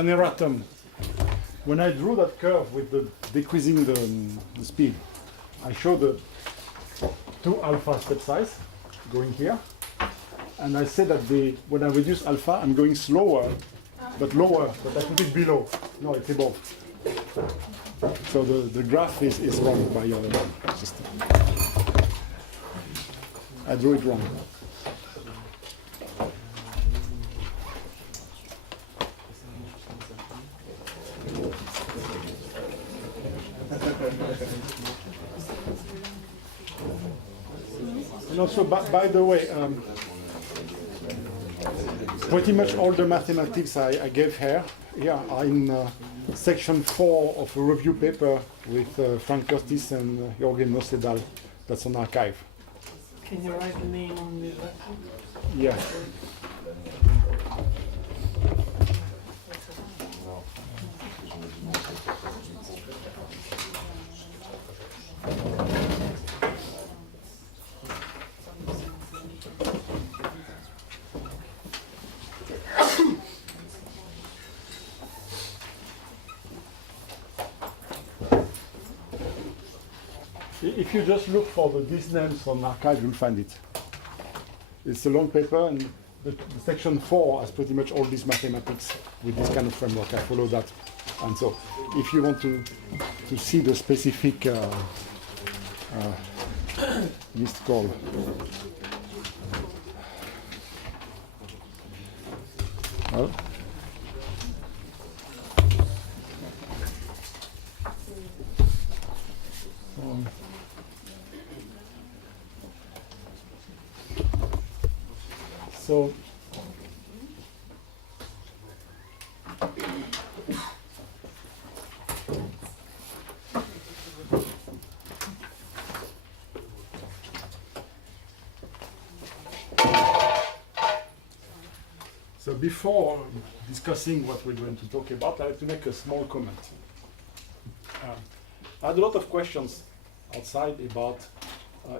an erratum. When I drew that curve with the decreasing the speed, I show the 2 alpha step size going here. And I said that when I reduce alpha, I'm going slower, but lower, but I put it below. No, it's above. So the graph is wrong by your system. I drew it wrong. And also, by the way, pretty much all the mathematics I gave here are in section 4 of a review paper with Frank Curtis and Jorgen Nosedal. That's on archive. Can you write the name on the record? Yeah. If you just look for these names on archive, you'll find it. It's a long paper, and the section 4 has pretty much all these mathematics with this kind of framework. I follow that. And so, if you want to see the specific list call, well, so before discussing what we're going to talk about, I'd like to make a small comment. I had a lot of questions outside about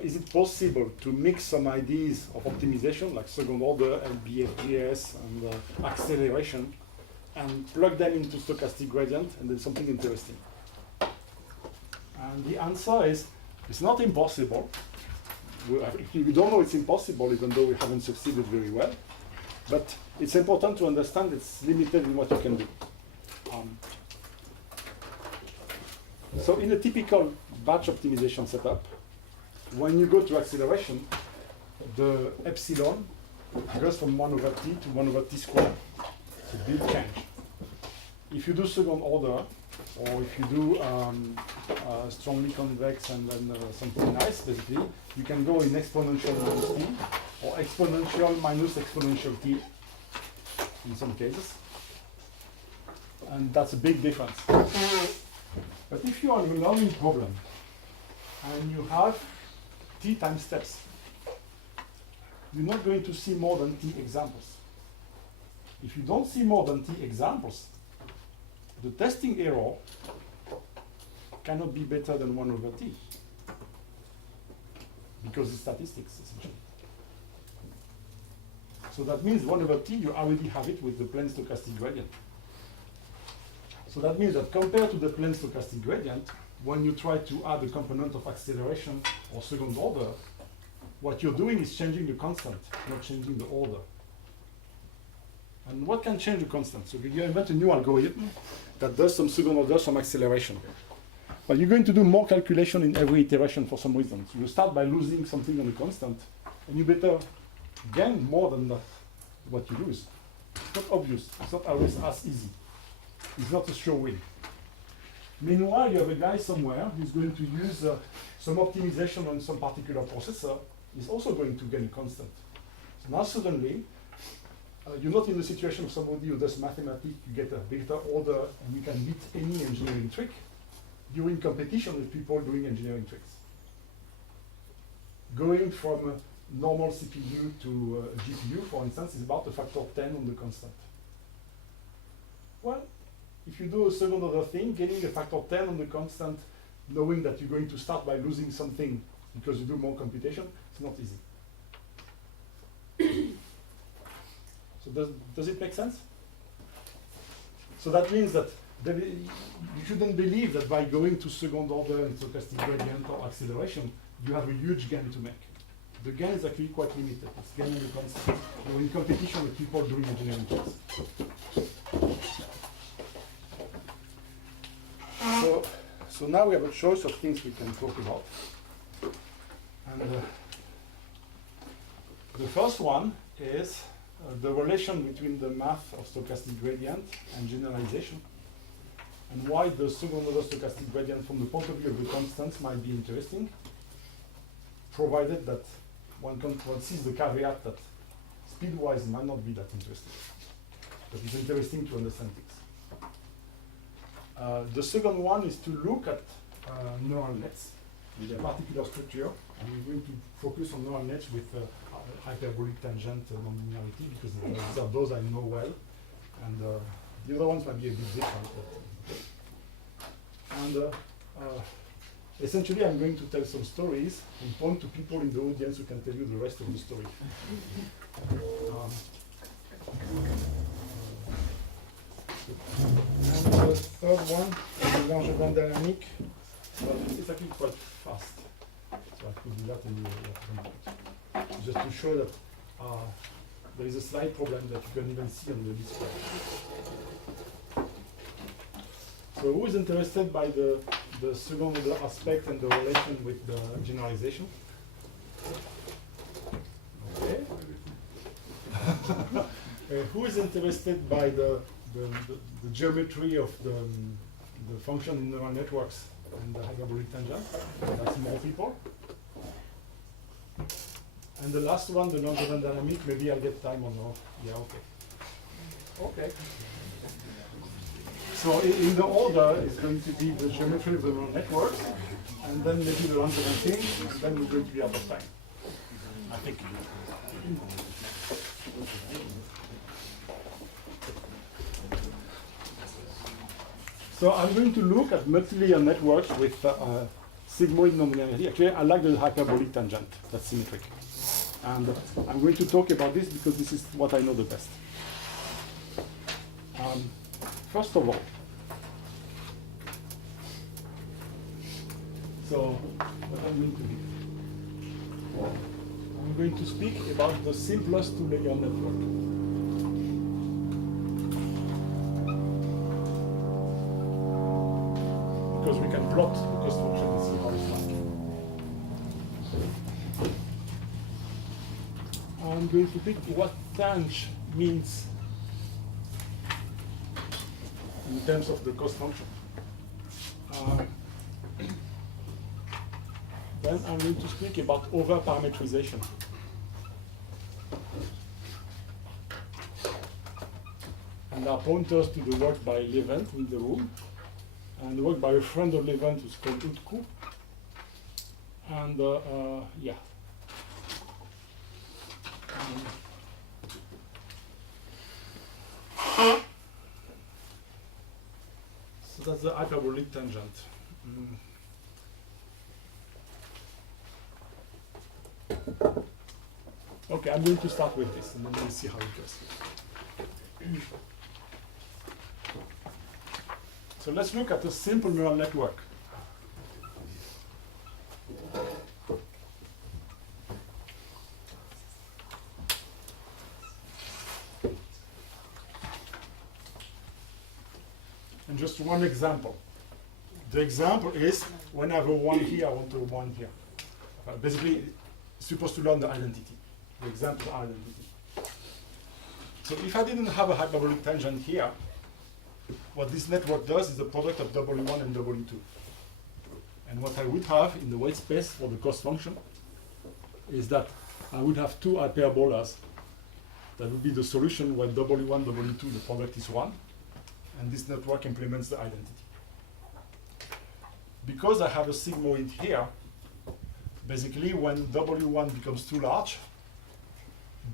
is it possible to mix some ideas of optimization, like second order, LBFGS, and acceleration, and plug them into stochastic gradient, and then something interesting? And the answer is, it's not impossible. We don't know it's impossible, even though we haven't succeeded very well. But it's important to understand it's limited in what you can do. So in a typical batch optimization setup, when you go to acceleration, the epsilon goes from 1 over t to 1 over t squared. It's a big change. If you do second order, or if you do strongly convex and then something nice, basically, you can go in exponential minus t, or exponential minus exponential t in some cases. And that's a big difference. But if you are in a learning problem, and you have t times steps, you're not going to see more than t examples. If you don't see more than t examples, the testing error cannot be better than 1 over t, because it's statistics, essentially. So that means 1 over t, you already have it with the plane stochastic gradient. So that means that compared to the plane stochastic gradient, when you try to add a component of acceleration or second order, what you're doing is changing the constant, not changing the order. And what can change the constant? So you invent a new algorithm that does some second order, some acceleration. But you're going to do more calculation in every iteration for some reason. So you start by losing something on the constant, and you better gain more than that, what you lose. It's not obvious. It's not always as easy. It's not a sure win. Meanwhile, you have a guy somewhere who's going to use some optimization on some particular processor. He's also going to gain a constant. So now suddenly, you're not in the situation of somebody who does mathematics, you get a better order, and you can beat any engineering trick. You're in competition with people doing engineering tricks. Going from a normal CPU to a GPU, for instance, is about a factor of 10 on the constant. Well, if you do a second order thing, getting a factor of 10 on the constant, knowing that you're going to start by losing something because you do more computation, it's not easy. So does it make sense? So that means that you shouldn't believe that by going to second order in stochastic gradient or acceleration, you have a huge gain to make. The gain is actually quite limited. It's gain in the constant. You're in competition with people doing engineering tests. So now we have a choice of things we can talk about. And the first one is the relation between the math of stochastic gradient and generalization, and why the second order stochastic gradient from the point of view of the constants might be interesting, provided that one sees the caveat that speed-wise might not be that interesting. But it's interesting to understand things. The second one is to look at neural nets with a particular structure, and we're going to focus on neural nets with hyperbolic tangent nonlinearity, because these are those I know well, and the other ones might be a bit different. And essentially, I'm going to tell some stories and point to people in the audience who can tell you the rest of the story. And the third one is the Langevin dynamic. It's actually quite fast, so I could do that in the just to show that there is a slide problem that you can even see on the display. So who is interested by the second order aspect and the relation with the generalization? Okay. Who is interested by the geometry of the function in neural networks and the hyperbolic tangent? That's more people. And the last one, the Langevin dynamic, maybe I'll get time or no. Yeah, okay. Okay. So in the order is going to be the geometry of the neural networks, and then maybe the Langevin thing, and then we're going to be out of time, I think. So I'm going to look at multilayer networks with sigmoid nonlinearity. Actually, I like the hyperbolic tangent, that's symmetric. And I'm going to talk about this because this is what I know the best. First of all, so what I'm going to do, I'm going to speak about the simplest two-layer network. Because we can plot the cost function and see how it's like. I'm going to pick what tang means in terms of the cost function. Then I'm going to speak about over-parametrization. And there are pointers to the work by Levent in the room, and the work by a friend of Levent who's called Utku. And yeah. So that's the hyperbolic tangent. Okay, I'm going to start with this, and then we'll see how it goes. So let's look at a simple neural network. And just one example. The example is when I have a 1 here, I want a 1 here. Basically, it's supposed to learn the identity, the example identity. So if I didn't have a hyperbolic tangent here, what this network does is the product of W1 and W2. And what I would have in the weight space for the cost function is that I would have two hyperbolas. That would be the solution where W1, W2, the product is 1. And this network implements the identity. Because I have a sigmoid here, basically when W1 becomes too large,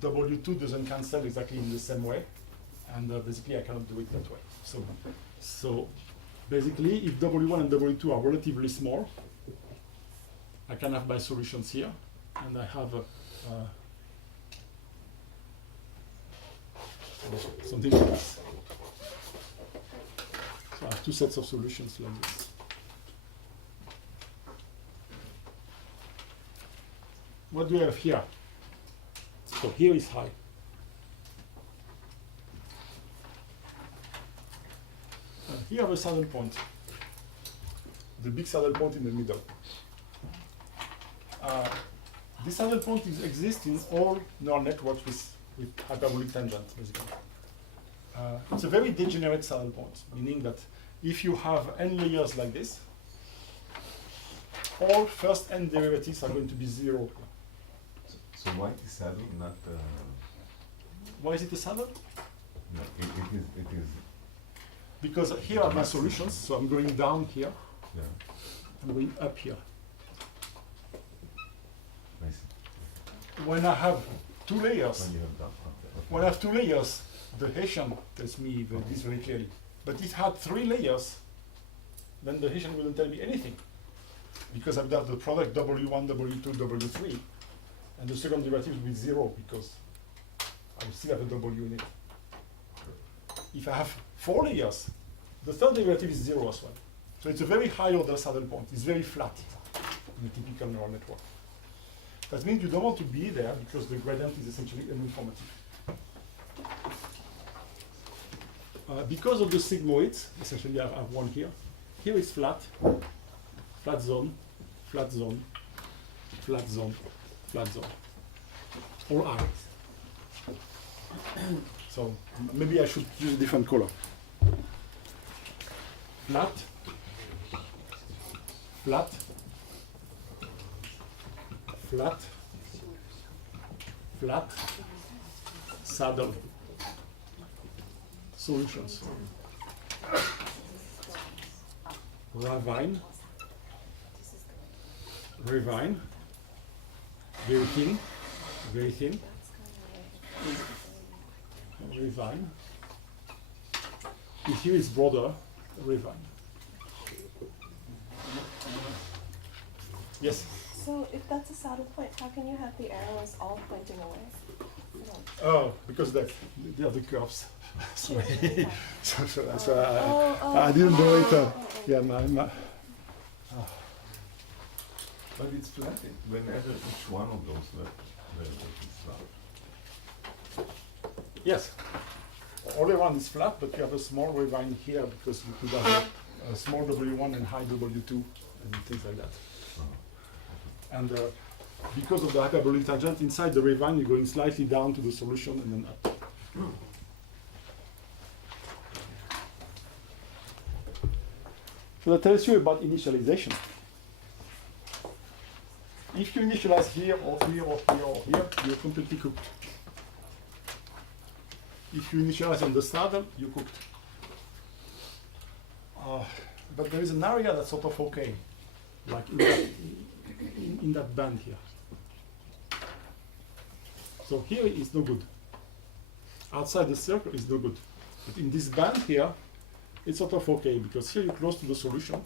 W2 doesn't cancel exactly in the same way, and basically I cannot do it that way. So basically, if W1 and W2 are relatively small, I can have my solutions here, and I have something like this. So I have two sets of solutions like this. What do we have here? So here is high. Here I have a saddle point. The big saddle point in the middle. This saddle point exists in all neural networks with hyperbolic tangents, basically. It's a very degenerate saddle point, meaning that if you have n layers like this, all first n derivatives are going to be 0. So why is saddle not? Why is it a saddle? No, it is. Because here are my solutions, so I'm going down here, Yeah, I'm going up here. I see. When I have two layers, When you have that, okay. when I have two layers, the Hessian tells me this very clearly. But if it had 3 layers, then the Hessian wouldn't tell me anything. Because I've got the product W1, W2, W3, and the second derivative will be 0 because I will still have a W in it. If I have 4 layers, the third derivative is 0 as well. So it's a very high order saddle point. It's very flat in a typical neural network. That means you don't want to be there because the gradient is essentially uninformative. Because of the sigmoids, essentially I have one here. Here is flat, flat zone, flat zone, flat zone, flat zone. All I. So maybe I should use a different color. Flat, flat, flat, flat, saddle. Solutions. Ravine, ravine, very thin, ravine, if here is broader, ravine. Yes? So if that's a saddle point, how can you have the arrows all pointing away? Oh, because they are the curves. Sorry. Okay. So that's why I didn't know it. Yeah, But it's flat whenever each one of those variables is flat. yes. All around is flat, but you have a small ravine here because you could have a small W1 and high W2 and things like that. And because of the hyperbolic tangent, inside the ravine you're going slightly down to the solution and then up. So that tells you about initialization. If you initialize here or here or here or here, you're completely cooked. If you initialize on the saddle, you're cooked. But there is an area that's sort of okay, like in that band here. So here is no good. Outside the circle is no good. But in this band here, it's sort of okay, because here you're close to the solution,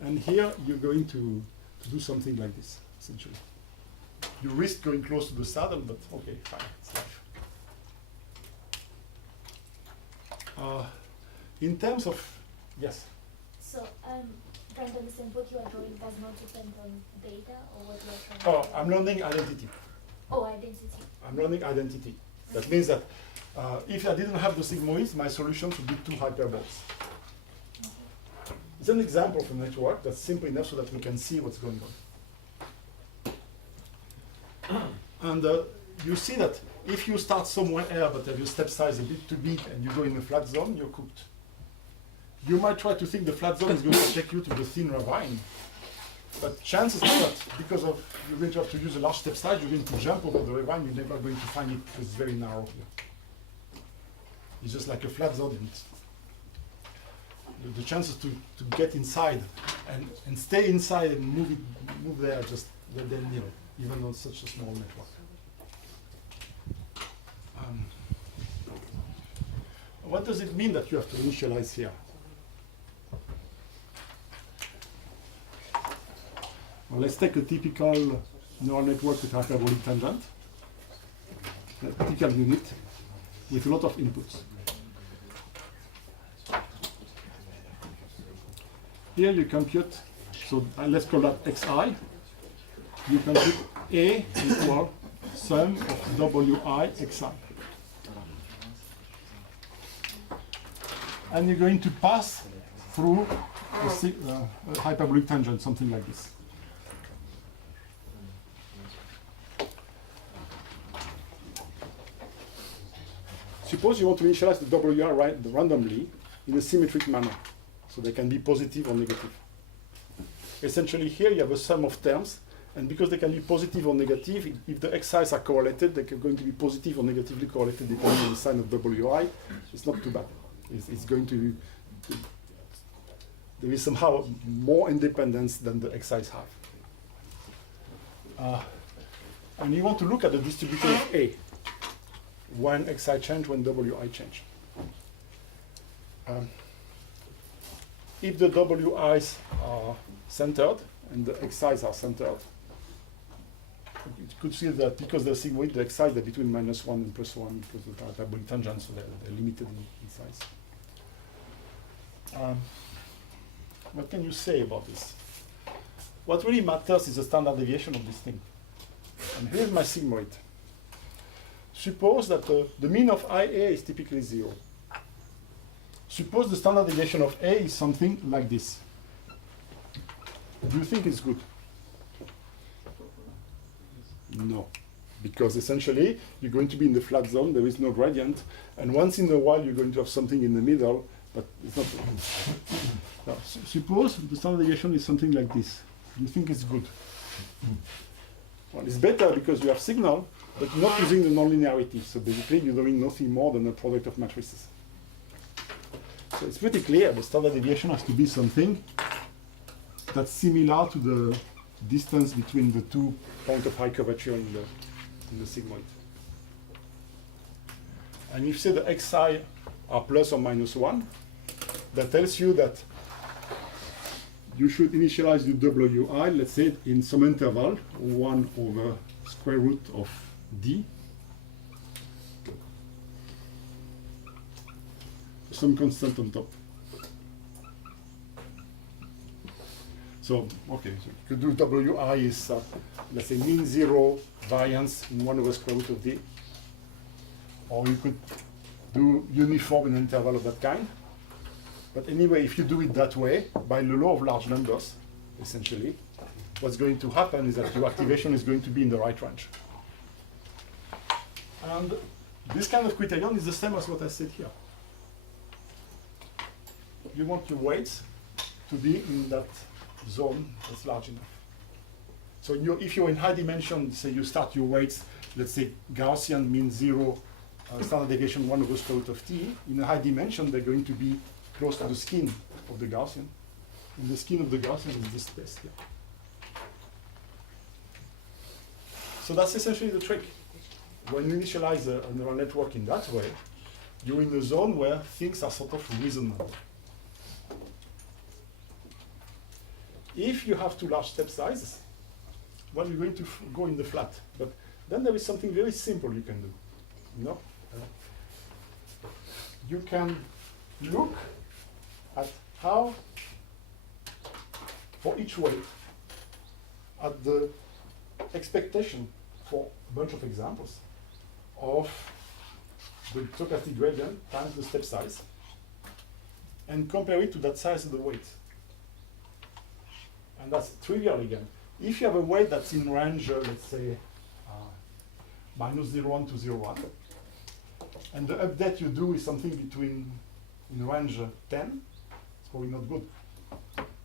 and here you're going to do something like this, essentially. You risk going close to the saddle, but okay, fine, it's life. In terms of, yes? So, trying to understand what you are drawing does not depend on data or what you are trying to Oh, I'm learning identity. Oh, identity. I'm learning identity. That means that if I didn't have the sigmoids, my solutions would be 2 hyperboles. It's an example of a network that's simple enough so that we can see what's going on. And you see that if you start somewhere else but have your step size a bit too big and you go in a flat zone, you're cooked. You might try to think the flat zone is going to take you to the thin ravine, but chances are that because of you're going to have to use a large step size, you're going to jump over the ravine, you're never going to find it because it's very narrow here. It's just like a flat zone. The chances to get inside and stay inside and move there are just they're nil, even on such a small network. What does it mean that you have to initialize here? Well, let's take a typical neural network with hyperbolic tangent, a typical unit with a lot of inputs. here you compute, so let's call that xi. You compute A equal sum of wi xi. And you're going to pass through a hyperbolic tangent, something like this. Suppose you want to initialize the wi randomly in a symmetric manner, so they can be positive or negative. Essentially here you have a sum of terms, and because they can be positive or negative, if the xi's are correlated, they're going to be positive or negatively correlated depending on the sign of wi. It's not too bad. It's going to there is somehow more independence than the xi's have. And you want to look at the distribution of A. When xi change, when wi change. If the wi's are centered and the xi's are centered, you could see that because they're sigmoid, the xi's are between -1 and +1 because of the hyperbolic tangent, so they're limited in size. What can you say about this? What really matters is the standard deviation of this thing. And here's my sigmoid. Suppose that the mean of IA is typically 0. Suppose the standard deviation of A is something like this. Do you think it's good? No. Because essentially, you're going to be in the flat zone, there is no gradient, and once in a while you're going to have something in the middle, but it's not. Now, suppose the standard deviation is something like this. Do you think it's good? Well, it's better because you have signal, but you're not using the nonlinearity. So basically, you're doing nothing more than a product of matrices. So it's pretty clear the standard deviation has to be something that's similar to the distance between the 2 points of high curvature in the sigmoid. And if you say the xi are plus or minus 1, that tells you that you should initialize the wi, let's say, in some interval, 1 over square root of d, some constant on top. So, okay, so you could do wi is, let's say, mean 0 variance in 1 over square root of d. Or you could do uniform in an interval of that kind. But anyway, if you do it that way, by the law of large numbers, essentially, what's going to happen is that your activation is going to be in the right range. And this kind of criterion is the same as what I said here. You want your weights to be in that zone that's large enough. So if you're in high dimension, say you start your weights, let's say Gaussian means 0, standard deviation 1 over square root of t. In a high dimension, they're going to be close to the skin of the Gaussian. And the skin of the Gaussian is this test here. So that's essentially the trick. When you initialize a neural network in that way, you're in a zone where things are sort of reasonable. If you have too large step sizes, well, you're going to go in the flat. But then there is something very simple you can do. You know? You can look at how, for each weight, at the expectation for a bunch of examples of the stochastic gradient times the step size, and compare it to that size of the weight. And that's trivial again. If you have a weight that's in range, let's say, minus 0.1 to 0.1, and the update you do is something between, in range 10, it's probably not good.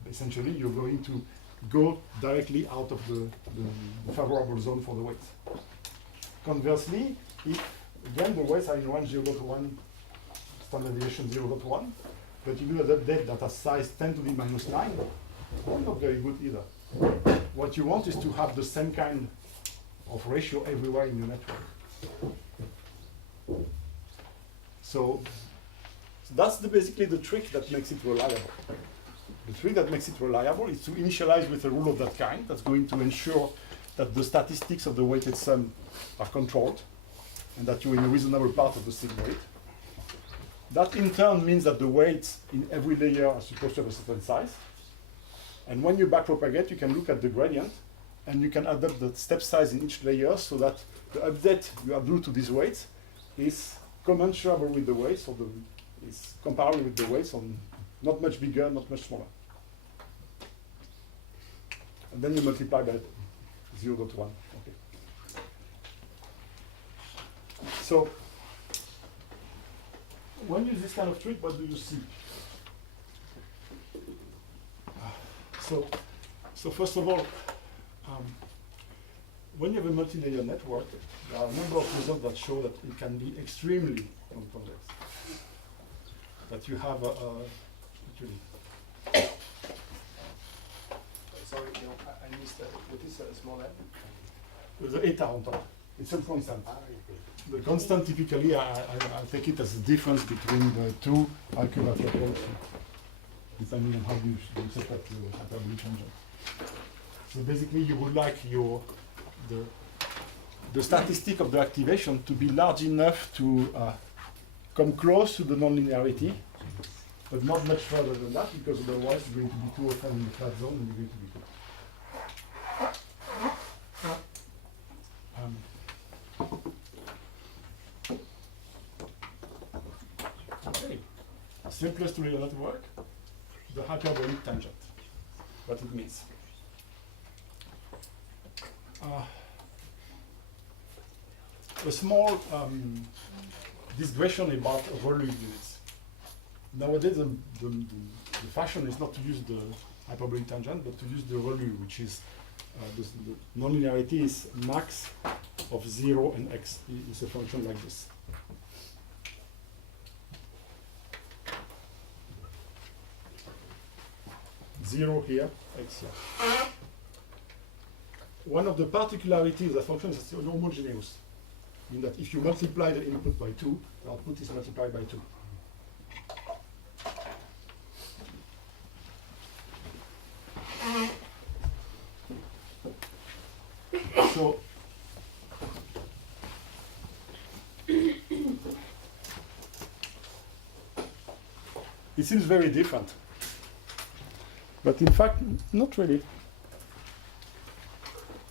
Essentially, you're going to go directly out of the favorable zone for the weight. Conversely, if, again, the weights are in range 0.1, standard deviation 0.1, but you do an update that has size 10 to the minus 9, not very good either. What you want is to have the same kind of ratio everywhere in your network. So that's basically the trick that makes it reliable. The trick that makes it reliable is to initialize with a rule of that kind that's going to ensure that the statistics of the weighted sum are controlled and that you're in a reasonable part of the sigmoid. That in turn means that the weights in every layer are supposed to have a certain size. And when you backpropagate, you can look at the gradient, and you can adapt the step size in each layer so that the update you do to these weights is commensurable with the weights, or is comparable with the weights, or not much bigger, not much smaller. And then you multiply by 0.1. Okay. So when you use this kind of trick, what do you see? So first of all, when you have a multi-layer network, there are a number of results that show that it can be extremely non-convex. That you have actually. Sorry, I missed that. What is a small n? There's an eta on top. It's a constant. The constant, typically, I take it as the difference between the two curvature poles, depending on how you set up your hyperbolic tangent. So basically, you would like the statistic of the activation to be large enough to come close to the nonlinearity, but not much further than that, because otherwise you're going to be too often in the flat zone and you're going to be too. Okay, simplest two-layer network, the hyperbolic tangent, what it means. A small digression about Rohu units. Nowadays, the fashion is not to use the hyperbolic tangent, but to use the Rohu, which is the nonlinearity is max of 0 and x. It's a function like this. Zero here, x here. One of the particularities of the function is that it's homogeneous. Meaning that if you multiply the input by 2, the output is multiplied by 2. So it seems very different, but in fact, not really.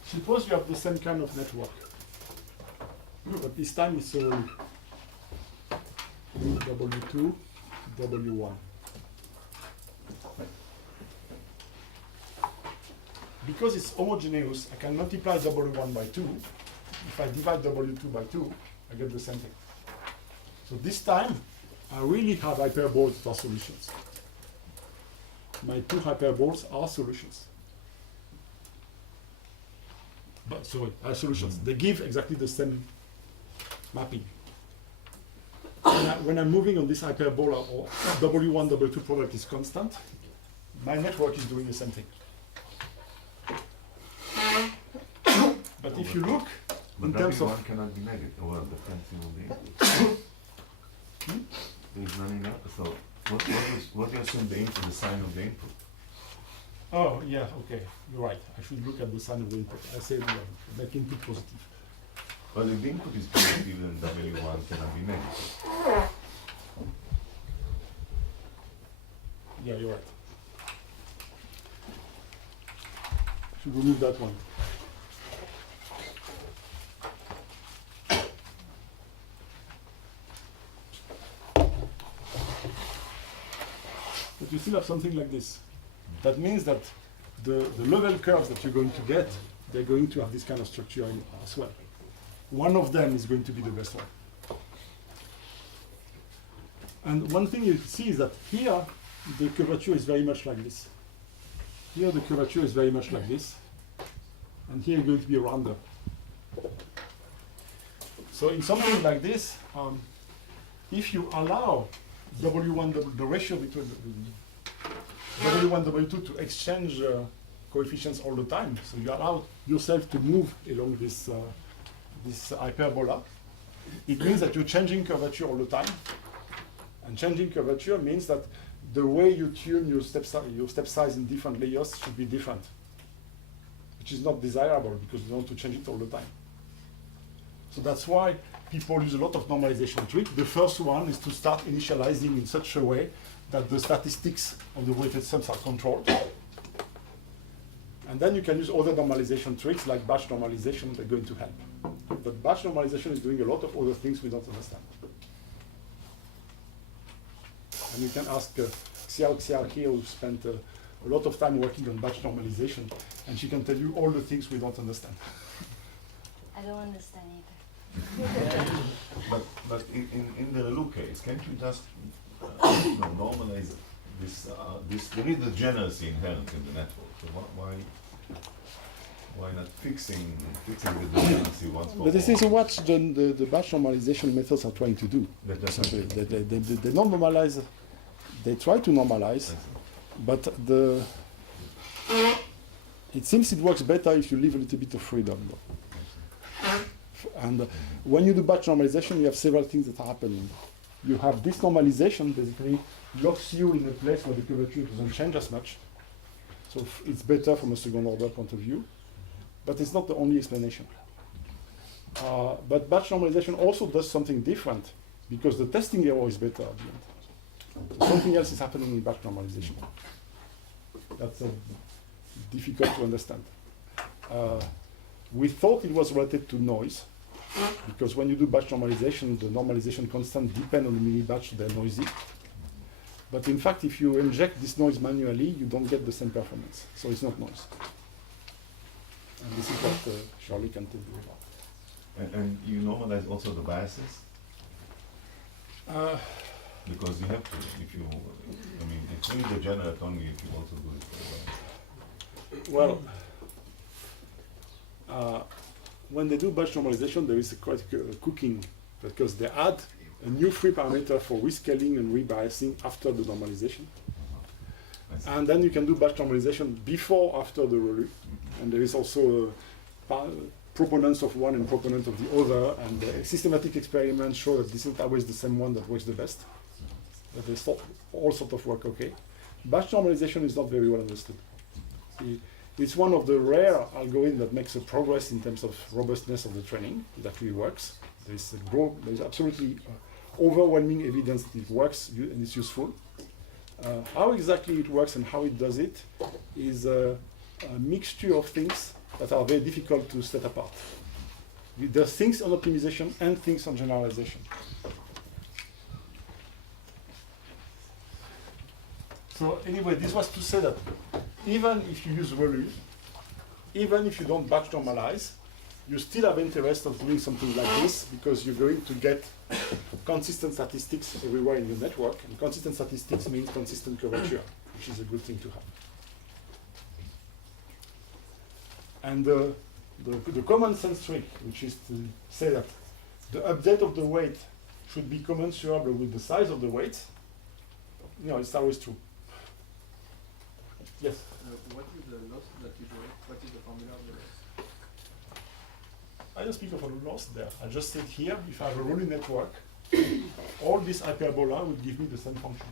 Suppose you have the same kind of network, but this time it's W2, W1. Because it's homogeneous, I can multiply W1 by 2. If I divide W2 by 2, I get the same thing. So this time, I really have hyperboles that are solutions. My two hyperboles are solutions. But sorry, are solutions. They give exactly the same mapping. When I'm moving on this hyperbola, or W1, W2 product is constant, my network is doing the same thing. But if you look in terms of... W1 cannot be negative, well, depends on the input. There is none in the output, so what you assume the input, the sign of the input? Oh, yeah, okay, you're right. I should look at the sign of the input. I said make input positive. But if the input is positive, then W1 cannot be negative. Yeah, you're right. Should remove that one. But you still have something like this. That means that the level curves that you're going to get, they're going to have this kind of structure as well. One of them is going to be the best one. And one thing you see is that here, the curvature is very much like this. Here, the curvature is very much like this. And here, it's going to be rounder. So in something like this, if you allow W1, the ratio between W1, W2 to exchange coefficients all the time, so you allow yourself to move along this hyperbola, it means that you're changing curvature all the time. And changing curvature means that the way you tune your step size in different layers should be different, which is not desirable because you don't want to change it all the time. So that's why people use a lot of normalization tricks. The first one is to start initializing in such a way that the statistics of the weighted sums are controlled. And then you can use other normalization tricks like batch normalization. They're going to help. But batch normalization is doing a lot of other things we don't understand. And you can ask Xiao here, who spent a lot of time working on batch normalization, and she can tell you all the things we don't understand. I don't understand either. But in the Relu case, can't you just normalize this? There is the degeneracy inherent in the network. So why not fixing the degeneracy once for all? But this is what the batch normalization methods are trying to do. They don't normalize. They try to normalize, but it seems it works better if you leave a little bit of freedom. And when you do batch normalization, you have several things that are happening. You have this normalization basically locks you in a place where the curvature doesn't change as much. So it's better from a second order point of view, but it's not the only explanation. But batch normalization also does something different because the testing error is better at the end. So something else is happening in batch normalization. That's difficult to understand. We thought it was related to noise, because when you do batch normalization, the normalization constant depend on the mini batch, they're noisy. But in fact, if you inject this noise manually, you don't get the same performance. So it's not noise. And this is what Charlie can tell you about. And you normalize also the biases? Because you have to, if you, I mean, it's really degenerate only if you also do it for well, when they do batch normalization, there is quite cooking, because they add a new free parameter for rescaling and rebiasing after the normalization. And then you can do batch normalization before, after the Relu. And there is also proponents of one and proponents of the other, and the systematic experiments show that this is always the same one that works the best. But they all sort of work okay. Batch normalization is not very well understood. It's one of the rare algorithms that makes a progress in terms of robustness of the training. It actually works. There's absolutely overwhelming evidence that it works and it's useful. How exactly it works and how it does it is a mixture of things that are very difficult to set apart. There's things on optimization and things on generalization. So anyway, this was to say that even if you use Relu, even if you don't batch normalize, you still have interest of doing something like this, because you're going to get consistent statistics everywhere in your network, and consistent statistics means consistent curvature, which is a good thing to have. And the common sense trick, which is to say that the update of the weight should be commensurable with the size of the weight, it's always true. Yes? What is the loss that you do? What is the formula of the loss? I don't speak of a loss there. I just said here, if I have a Relu network, all this hyperbola would give me the same function.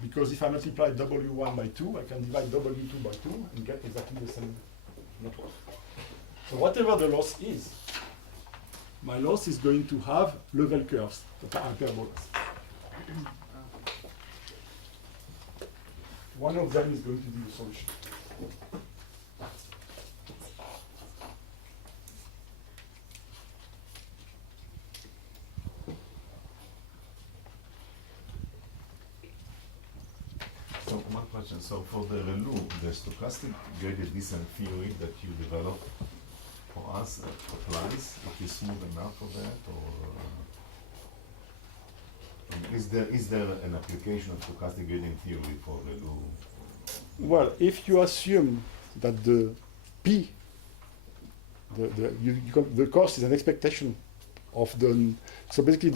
Because if I multiply W1 by 2, I can divide W2 by 2 and get exactly the same network. So whatever the loss is, my loss is going to have level curves that are hyperbolas. One of them is going to be the solution. So one question, so for the Relu, the stochastic graded descent theory that you developed for us applies, it is smooth enough for that, or is there an application of stochastic gradient theory for Relu? Well, if you assume that the P, the cost is an expectation of so basically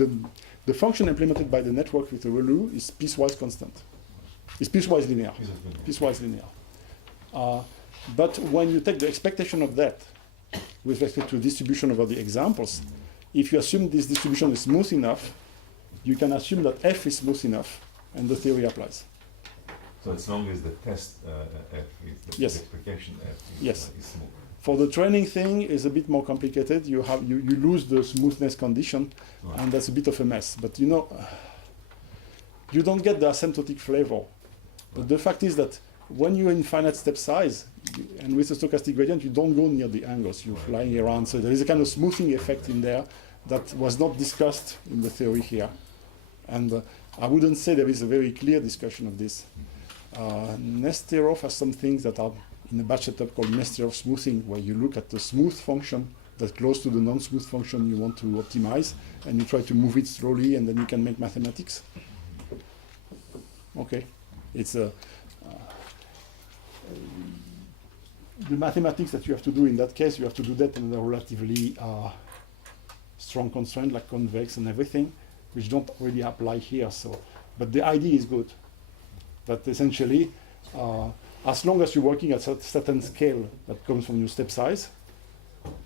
the function implemented by the network with the Relu is piecewise constant. It's piecewise linear. Piecewise linear. But when you take the expectation of that with respect to distribution over the examples, if you assume this distribution is smooth enough, you can assume that F is smooth enough, and the theory applies. So as long as the test F is the Yes. expectation F is, Yes. Is smooth. For the training thing, is a bit more complicated. You lose the smoothness condition, Right. and that's a bit of a mess. But you don't get the asymptotic flavor. But the fact is that when you're in finite step size, and with the stochastic gradient, you don't go near the angles, you're flying around. So there is a kind of smoothing effect in there that was not discussed in the theory here. And I wouldn't say there is a very clear discussion of this. Nesterov has some things that are in a batch setup called Nesterov smoothing, where you look at the smooth function that's close to the non-smooth function you want to optimize, and you try to move it slowly, and then you can make mathematics. Okay, it's the mathematics that you have to do in that case, you have to do that under a relatively strong constraint like convex and everything, which don't really apply here. So, but the idea is good. That essentially, as long as you're working at a certain scale that comes from your step size,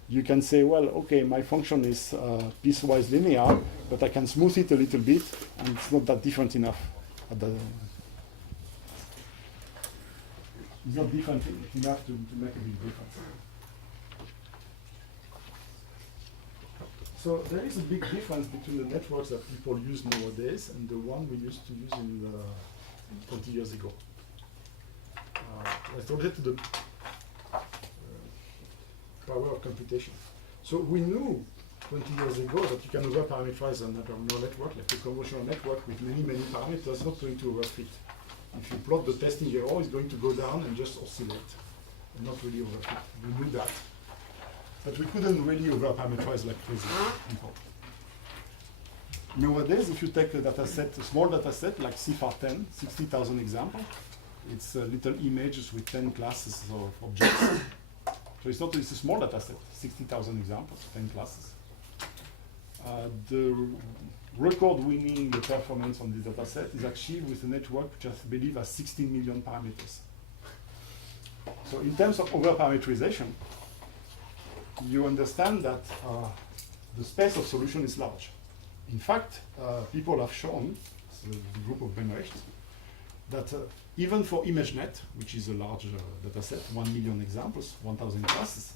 you can say, well, okay, my function is piecewise linear, but I can smooth it a little bit, and it's not that different enough. It's not different enough to make a big difference. So there is a big difference between the networks that people use nowadays and the one we used to use in 20 years ago. It's related to the power of computation. So we knew 20 years ago that you can over-parameterize a neural network, like a convolutional network with many, many parameters, not going to overfit. If you plot the testing error, it's going to go down and just oscillate, and not really overfit. We knew that. But we couldn't really over-parameterize like crazy people. Nowadays, if you take a data set, a small data set like CIFAR10, 60,000 examples, it's little images with 10 classes of objects. So it's a small data set, 60,000 examples, 10 classes. The record-winning performance on this data set is achieved with a network which I believe has 16 million parameters. So in terms of over-parameterization, you understand that the space of solution is large. In fact, people have shown, so the group of Benrecht, that even for ImageNet, which is a large data set, 1 million examples, 1,000 classes,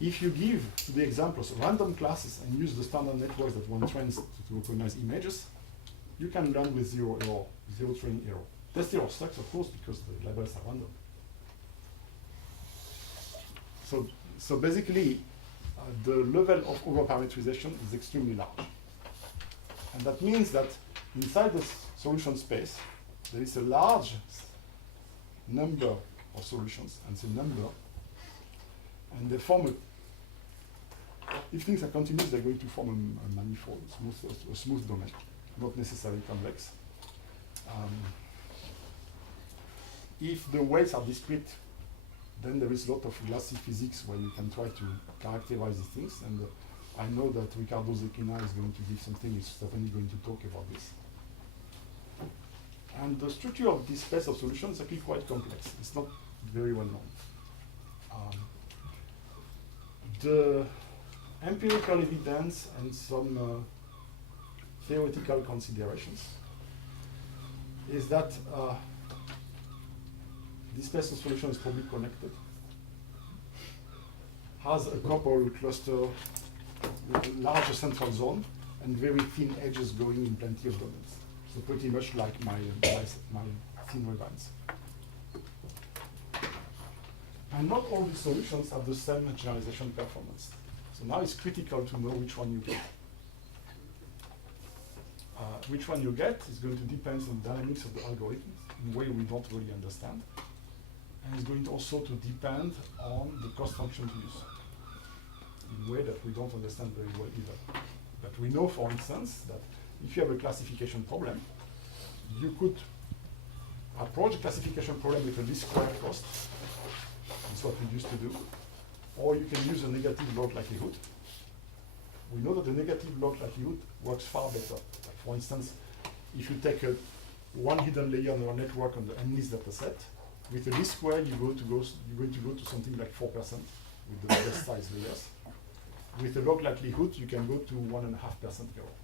if you give to the examples random classes and use the standard networks that one trains to recognize images, you can learn with zero error, zero training error. Test error sucks, of course, because the labels are random. So basically, the level of over-parameterization is extremely large. And that means that inside the solution space, there is a large number of solutions, and it's a number, and they form if things are continuous, they're going to form a manifold, a smooth domain, not necessarily convex. If the weights are discrete, then there is a lot of glassy physics where you can try to characterize these things, and I know that Ricardo Zecchina is going to give something, he's certainly going to talk about this. And the structure of this space of solutions is actually quite complex. It's not very well known. The empirical evidence and some theoretical considerations is that this space of solution is probably connected, has a couple cluster with a larger central zone and very thin edges going in plenty of domains. So pretty much like my thin ravines. And not all these solutions have the same generalization performance. So now it's critical to know which one you get. Which one you get is going to depend on the dynamics of the algorithms in a way we don't really understand. And it's going to also to depend on the cost function to use in a way that we don't understand very well either. But we know, for instance, that if you have a classification problem, you could approach a classification problem with a least square cost. That's what we used to do. Or you can use a negative log likelihood. We know that the negative log likelihood works far better. Like for instance, if you take one hidden layer on your network on the MNIST data set, with the least square you're going to go to something like 4% with the best size layers. With the log likelihood, you can go to 1.5% error.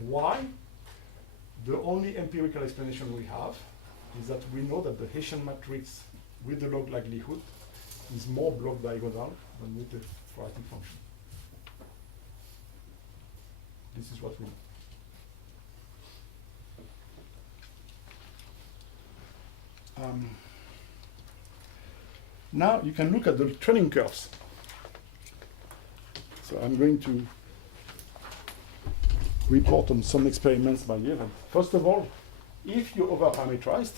Why? The only empirical explanation we have is that we know that the Hessian matrix with the log likelihood is more block diagonal than with the quadratic function. This is what we know. Now you can look at the training curves. So I'm going to report on some experiments by the event. First of all, if you over-parameterized,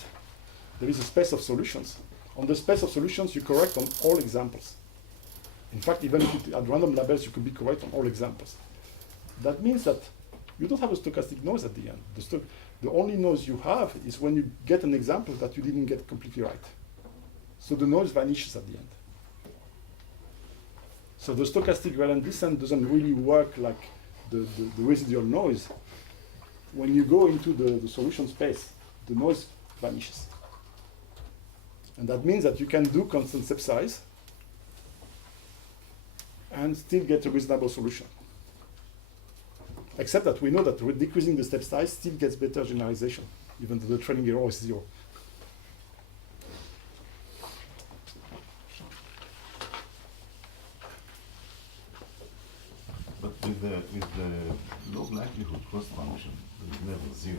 there is a space of solutions. On the space of solutions, you correct on all examples. In fact, even if you add random labels, you could be correct on all examples. That means that you don't have a stochastic noise at the end. The only noise you have is when you get an example that you didn't get completely right. So the noise vanishes at the end. So the stochastic gradient descent doesn't really work like the residual noise. When you go into the solution space, the noise vanishes. And that means that you can do constant step size and still get a reasonable solution. Except that we know that decreasing the step size still gets better generalization, even though the training error is 0. But with the low likelihood cost function, it's never 0.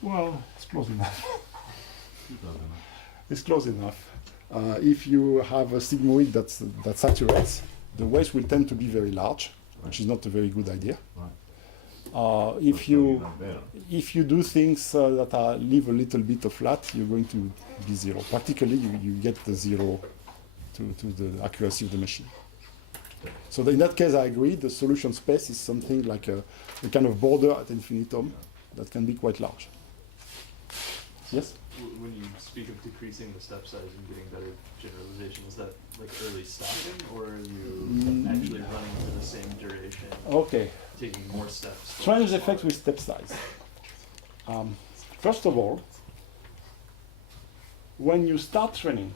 Well, it's close enough. It doesn't. It's close enough. If you have a sigmoid that saturates, the weights will tend to be very large, which is not a very good idea. Right. If you do things that leave a little bit of flat, you're going to be 0. Practically, you get the 0 to the accuracy of the machine. So in that case, I agree. The solution space is something like a kind of border at infinitum that can be quite large. Yes? When you speak of decreasing the step size and getting better generalization, is that like early stopping, or are you actually running for the same duration, Okay. taking more steps? Strange effects with step size. First of all, when you start training,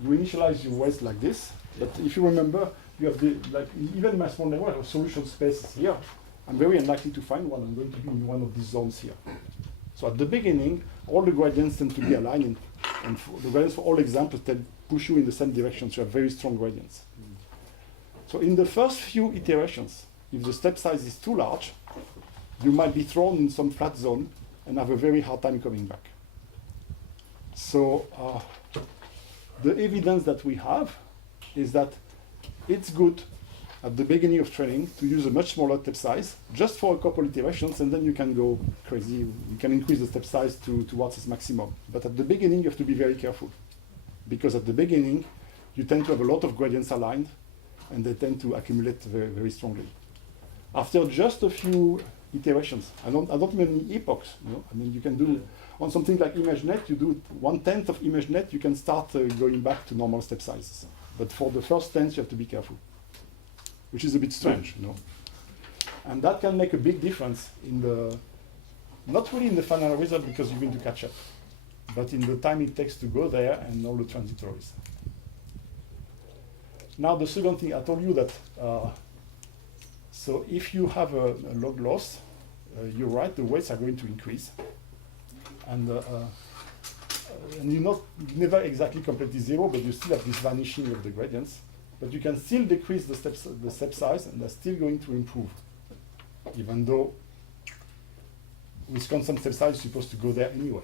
you initialize your weights like this. But if you remember, you have even in my small network of solution spaces here. I'm very unlikely to find one. I'm going to be in one of these zones here. So at the beginning, all the gradients tend to be aligned, and the gradients for all examples tend push you in the same direction, so you have very strong gradients. So in the first few iterations, if the step size is too large, you might be thrown in some flat zone and have a very hard time coming back. So the evidence that we have is that it's good at the beginning of training to use a much smaller step size, just for a couple iterations, and then you can go crazy. You can increase the step size towards its maximum. But at the beginning, you have to be very careful, because at the beginning, you tend to have a lot of gradients aligned, and they tend to accumulate very, very strongly. After just a few iterations, I don't mean epochs. I mean, you can do on something like ImageNet, you do 1/10 of ImageNet, you can start going back to normal step sizes. But for the first 10, you have to be careful, which is a bit strange, And that can make a big difference in not really in the final result because you're going to catch up, but in the time it takes to go there and all the transitories. Now the second thing, I told you that, so if you have a log loss, you're right, the weights are going to increase. And you're never exactly completely 0, but you still have this vanishing of the gradients. But you can still decrease the step size, and they're still going to improve, even though with constant step size, you're supposed to go there anyway.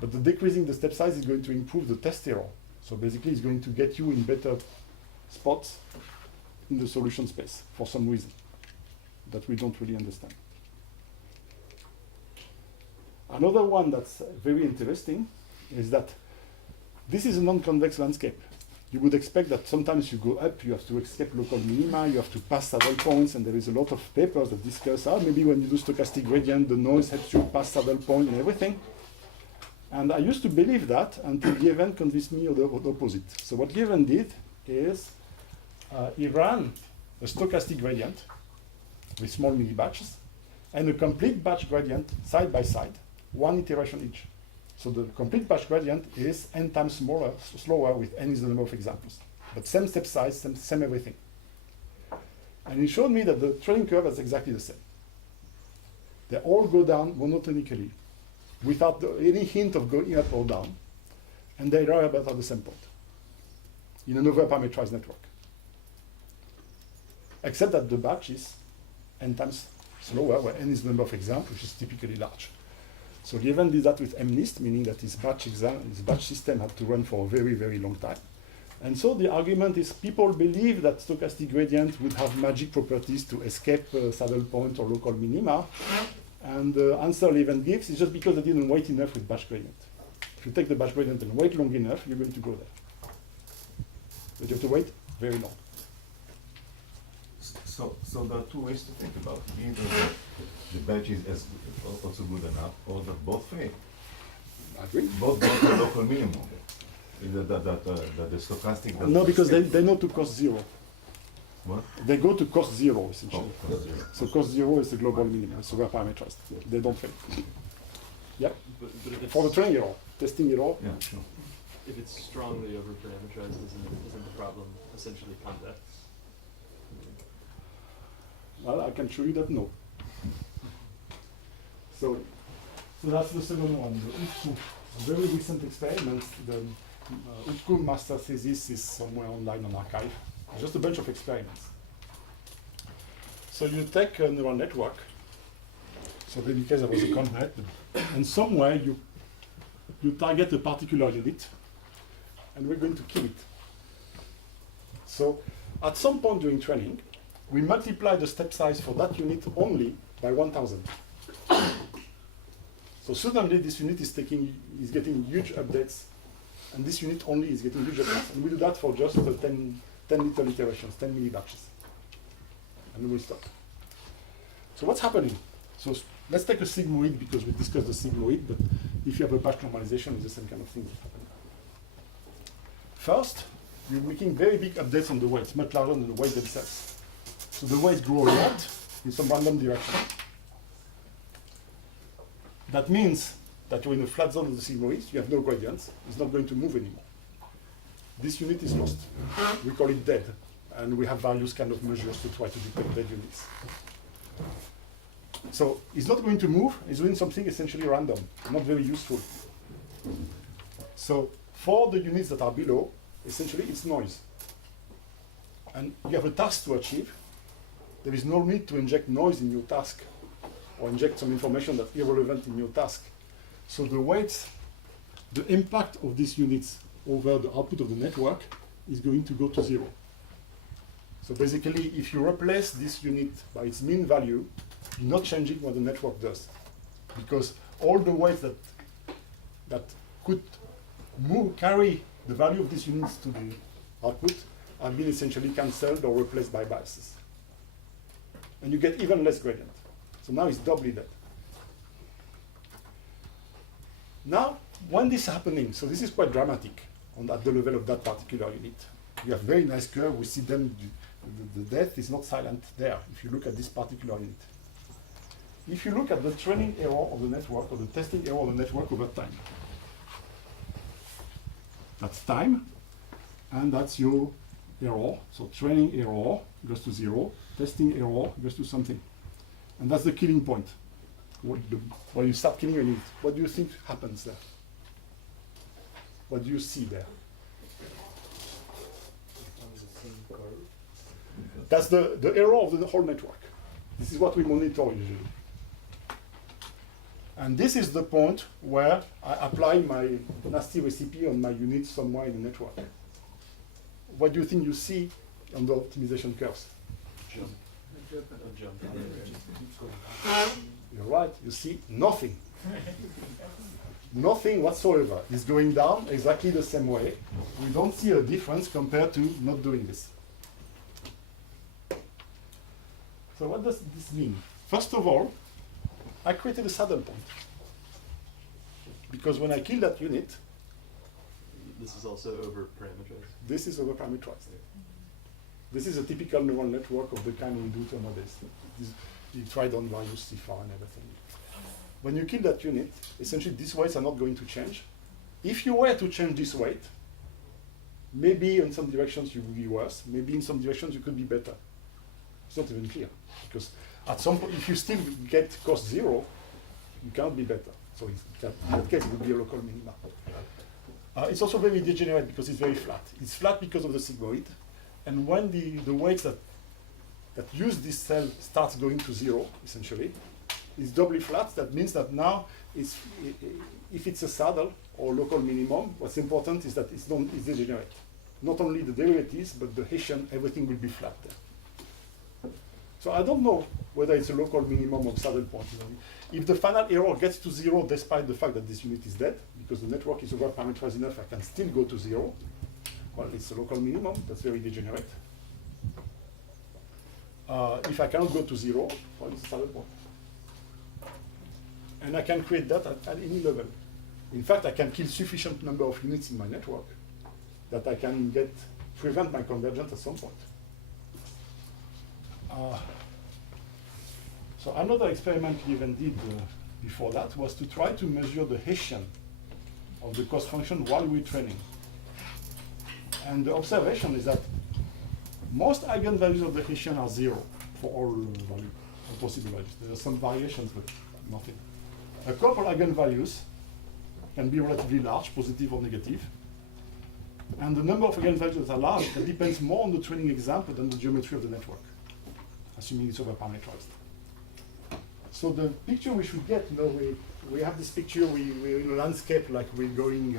But the decreasing the step size is going to improve the test error. So basically, it's going to get you in better spots in the solution space for some reason that we don't really understand. Another one that's very interesting is that this is a non-convex landscape. You would expect that sometimes you go up, you have to escape local minima, you have to pass saddle points, and there is a lot of papers that discuss how maybe when you do stochastic gradient, the noise helps you pass saddle point and everything. And I used to believe that until the event convinced me of the opposite. So what the event did is he ran a stochastic gradient with small mini batches and a complete batch gradient side by side, one iteration each. So the complete batch gradient is n times slower with n is the number of examples. But same step size, same everything. And he showed me that the training curve is exactly the same. They all go down monotonically without any hint of going up or down. And they arrive about at the same point in an over-parameterized network. Except that the batch is n times slower, where n is the number of examples, which is typically large. So the event did that with MNIST, meaning that his batch system had to run for a very, very long time. And so the argument is people believe that stochastic gradient would have magic properties to escape saddle point or local minima. And the answer Levin gives is just because they didn't wait enough with batch gradient. If you take the batch gradient and wait long enough, you're going to go there. But you have to wait very long. So there are two ways to think about it. Either the batch is also good enough, or that both fail. I agree. Both go to local minimum. Either that the stochastic doesn't No, because escape. they know to cost zero. What? They go to cost zero, essentially. Oh, cost zero. So cost zero is the global minimum, so we're parameterized. They don't fail. Yeah, But if it's, for the training error, testing error, Yeah, sure. if it's strongly over-parameterized, isn't the problem essentially convex? well, I can show you that no. So that's the second one, the Utku. A very recent experiment. The Utku master thesis is somewhere online on archive. Just a bunch of experiments. So you take a neural network. So in the case there was a connet, and somewhere you target a particular unit, and we're going to kill it. So at some point during training, we multiply the step size for that unit only by 1,000. So suddenly this unit is getting huge updates, and this unit only is getting huge updates. And we do that for just 10 little iterations, 10 milli batches. And then we stop. So what's happening? So let's take a sigmoid because we discussed the sigmoid, but if you have a batch normalization, it's the same kind of thing that's happening. First, you're making very big updates on the weights, much larger than the weights themselves. So the weights grow a lot in some random direction. That means that you're in a flat zone of the sigmoid, you have no gradients, it's not going to move anymore. This unit is lost. We call it dead, and we have various kind of measures to try to detect dead units. So it's not going to move, it's doing something essentially random, not very useful. So for the units that are below, essentially it's noise. And you have a task to achieve. There is no need to inject noise in your task or inject some information that's irrelevant in your task. So the weights, the impact of these units over the output of the network is going to go to zero. So basically, if you replace this unit by its mean value, you're not changing what the network does. Because all the weights that could carry the value of these units to the output have been essentially cancelled or replaced by biases. And you get even less gradient. So now it's doubly dead. Now, when this is happening, so this is quite dramatic at the level of that particular unit. You have very nice curve, we see them, the death is not silent there if you look at this particular unit. If you look at the training error of the network or the testing error of the network over time, that's time, and that's your error. So training error goes to zero, testing error goes to something. And that's the killing point. When you start killing a unit, what do you think happens there? What do you see there? That's the error of the whole network. This is what we monitor usually. And this is the point where I apply my nasty recipe on my unit somewhere in the network. What do you think you see on the optimization curves? A jump. You're right, you see nothing. Nothing whatsoever is going down exactly the same way. We don't see a difference compared to not doing this. So what does this mean? First of all, I created a saddle point. Because when I kill that unit, This is also over-parameterized. this is over-parameterized. This is a typical neural network of the kind we do nowadays. You tried on various CFAR and everything. When you kill that unit, essentially these weights are not going to change. If you were to change this weight, maybe in some directions you would be worse, maybe in some directions you could be better. It's not even clear. Because at some point, if you still get cost zero, you cannot be better. So in that case, it would be a local minima. It's also very degenerate because it's very flat. It's flat because of the sigmoid. And when the weights that use this cell starts going to zero, essentially, is doubly flat. That means that now if it's a saddle or local minimum, what's important is that it's degenerate. Not only the derivatives, but the Hessian, everything will be flat there. So I don't know whether it's a local minimum or saddle point. If the final error gets to 0 despite the fact that this unit is dead, because the network is over-parameterized enough, I can still go to 0. Well, it's a local minimum, that's very degenerate. If I cannot go to 0, well, it's a saddle point. And I can create that at any level. In fact, I can kill sufficient number of units in my network that I can prevent my convergence at some point. So another experiment we even did before that was to try to measure the Hessian of the cost function while we're training. And the observation is that most eigenvalues of the Hessian are 0 for all values, all possible values. There are some variations, but nothing. A couple eigenvalues can be relatively large, positive or negative. And the number of eigenvalues that are large, that depends more on the training example than the geometry of the network, assuming it's over-parameterized. So the picture we should get, we have this picture, we're in a landscape, like we're going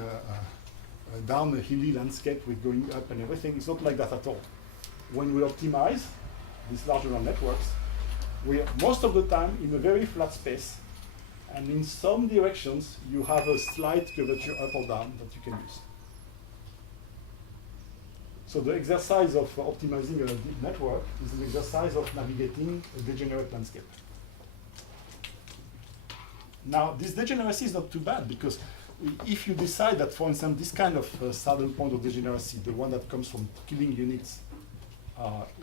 down a hilly landscape, we're going up and everything. It's not like that at all. When we optimize these large neural networks, we are most of the time in a very flat space, and in some directions, you have a slight curvature up or down that you can use. So the exercise of optimizing a deep network is an exercise of navigating a degenerate landscape. Now, this degeneracy is not too bad, because if you decide that, for instance, this kind of saddle point of degeneracy, the one that comes from killing units,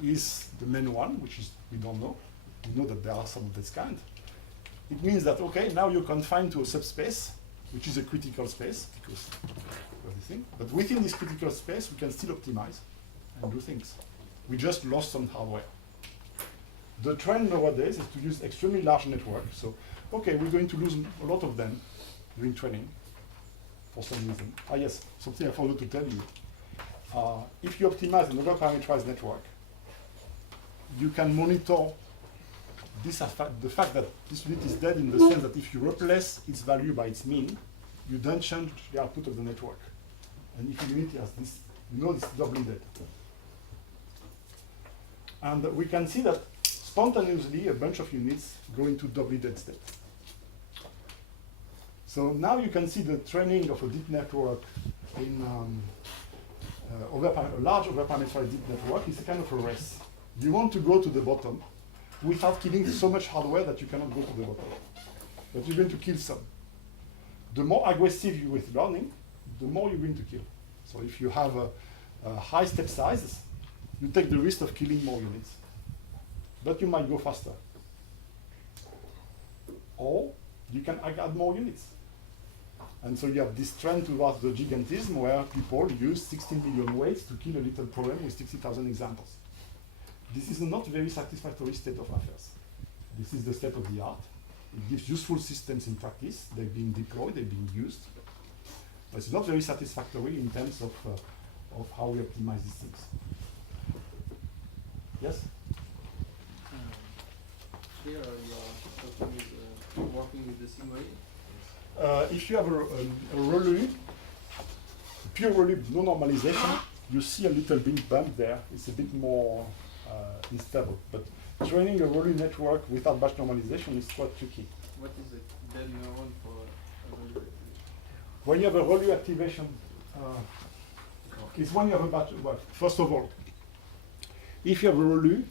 is the main one, which is, we don't know. We know that there are some of this kind. It means that, okay, now you're confined to a subspace, which is a critical space, because of this thing. But within this critical space, we can still optimize and do things. We just lost some hardware. The trend nowadays is to use extremely large networks. So, okay, we're going to lose a lot of them during training for some reason. Yes, something I forgot to tell you. If you optimize an over-parameterized network, you can monitor this the fact that this unit is dead in the sense that if you replace its value by its mean, you don't change the output of the network. And if your unit has this, you know it's doubly dead. And we can see that spontaneously a bunch of units go into doubly dead state. So now you can see the training of a deep network in a large over-parameterized deep network is a kind of a race. You want to go to the bottom without killing so much hardware that you cannot go to the bottom. But you're going to kill some. The more aggressive you with learning, the more you're going to kill. So if you have high step sizes, you take the risk of killing more units. But you might go faster. Or you can add more units. And so you have this trend towards the gigantism where people use 16 million weights to kill a little problem with 60,000 examples. This is a not very satisfactory state of affairs. This is the state of the art. It gives useful systems in practice. They're being deployed, they're being used. But it's not very satisfactory in terms of how we optimize these things. Yes? Here you are working with the sim rate. If you have a ReLU, pure ReLU, no normalization, you see a little bit bump there. It's a bit more unstable. But training a ReLU network without batch normalization is quite tricky. What is the dead neuron for a ReLU? When you have a ReLU activation, it's when you have a batch. Well, first of all, if you have a ReLU,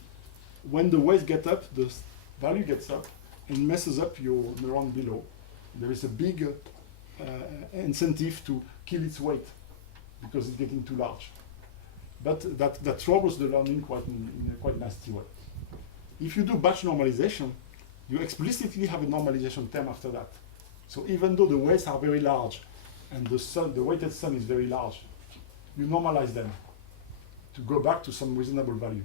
when the weights get up, the value gets up and messes up your neuron below. There is a big incentive to kill its weight because it's getting too large. But that troubles the learning in a quite nasty way. If you do batch normalization, you explicitly have a normalization term after that. So even though the weights are very large and the weighted sum is very large, you normalize them to go back to some reasonable value.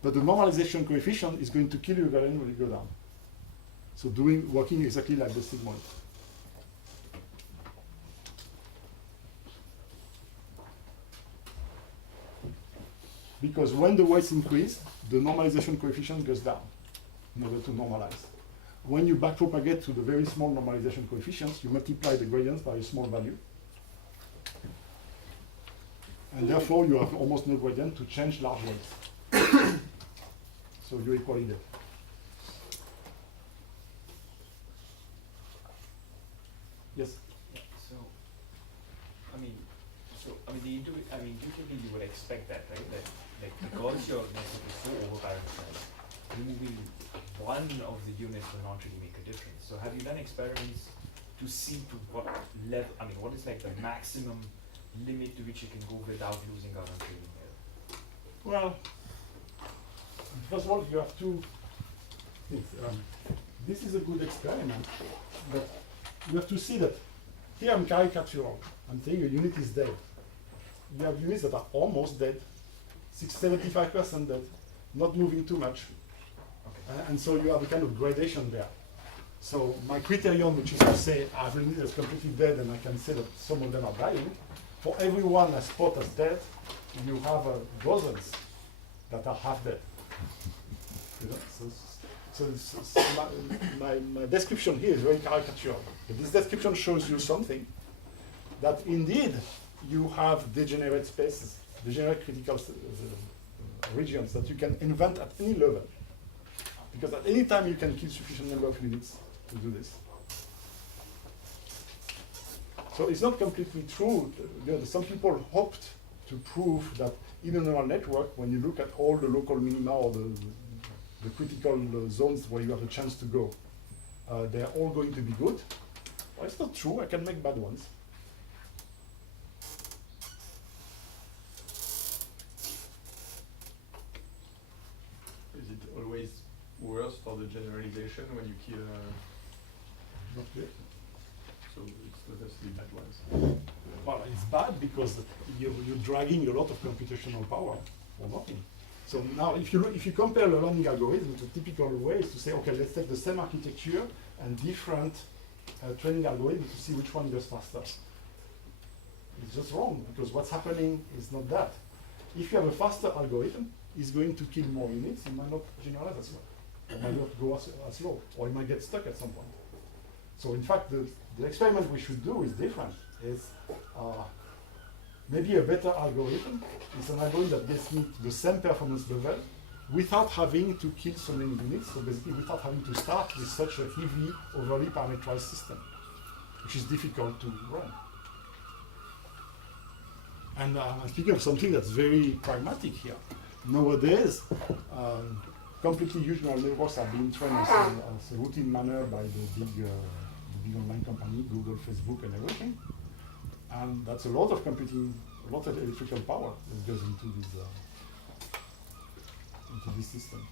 But the normalization coefficient is going to kill your value when you go down. So working exactly like the sigmoid. Because when the weights increase, the normalization coefficient goes down in order to normalize. when you backpropagate to the very small normalization coefficients, you multiply the gradients by a small value. And therefore, you have almost no gradient to change large weights. So you're equally dead. Yes? Yeah, so, usually you would expect that, right? That, like, because your network is so overparameterized, removing one of the units will not really make a difference. So have you done experiments to see to what level, what is like the maximum limit to which you can go without losing out on training error? Well, first of all, you have two things. This is a good experiment, but you have to see that here I'm caricatural. I'm saying a unit is dead. You have units that are almost dead, 75% dead, not moving too much. And so you have a kind of gradation there. So my criterion, which is to say I have a unit that's completely dead and I can say that some of them are dying, for every one I spot as dead, you have dozens that are half dead. You know? So my description here is very caricatural. But this description shows you something, that indeed you have degenerate spaces, degenerate critical regions that you can invent at any level. Because at any time you can kill sufficient number of units to do this. So it's not completely true. Some people hoped to prove that in a neural network, when you look at all the local minima or the critical zones where you have a chance to go, they're all going to be good. Well, it's not true. I can make bad ones. Is it always worse for the generalization when you kill Not good. so it's not necessarily bad ones? Well, it's bad because you're dragging a lot of computational power for nothing. So now, if you compare the learning algorithm to typical ways to say, okay, let's take the same architecture and different training algorithms to see which one goes faster. It's just wrong, because what's happening is not that. If you have a faster algorithm, it's going to kill more units, it might not generalize as well. It might not go as low, or it might get stuck at some point. So in fact, the experiment we should do is different. It's maybe a better algorithm is an algorithm that gets me to the same performance level without having to kill so many units, so basically without having to start with such a heavy, overly parameterized system, which is difficult to run. And I'm speaking of something that's very pragmatic here. Nowadays, completely huge neural networks are being trained as a routine manner by the big online company, Google, Facebook, and everything. And that's a lot of computing, a lot of electrical power that goes into this system.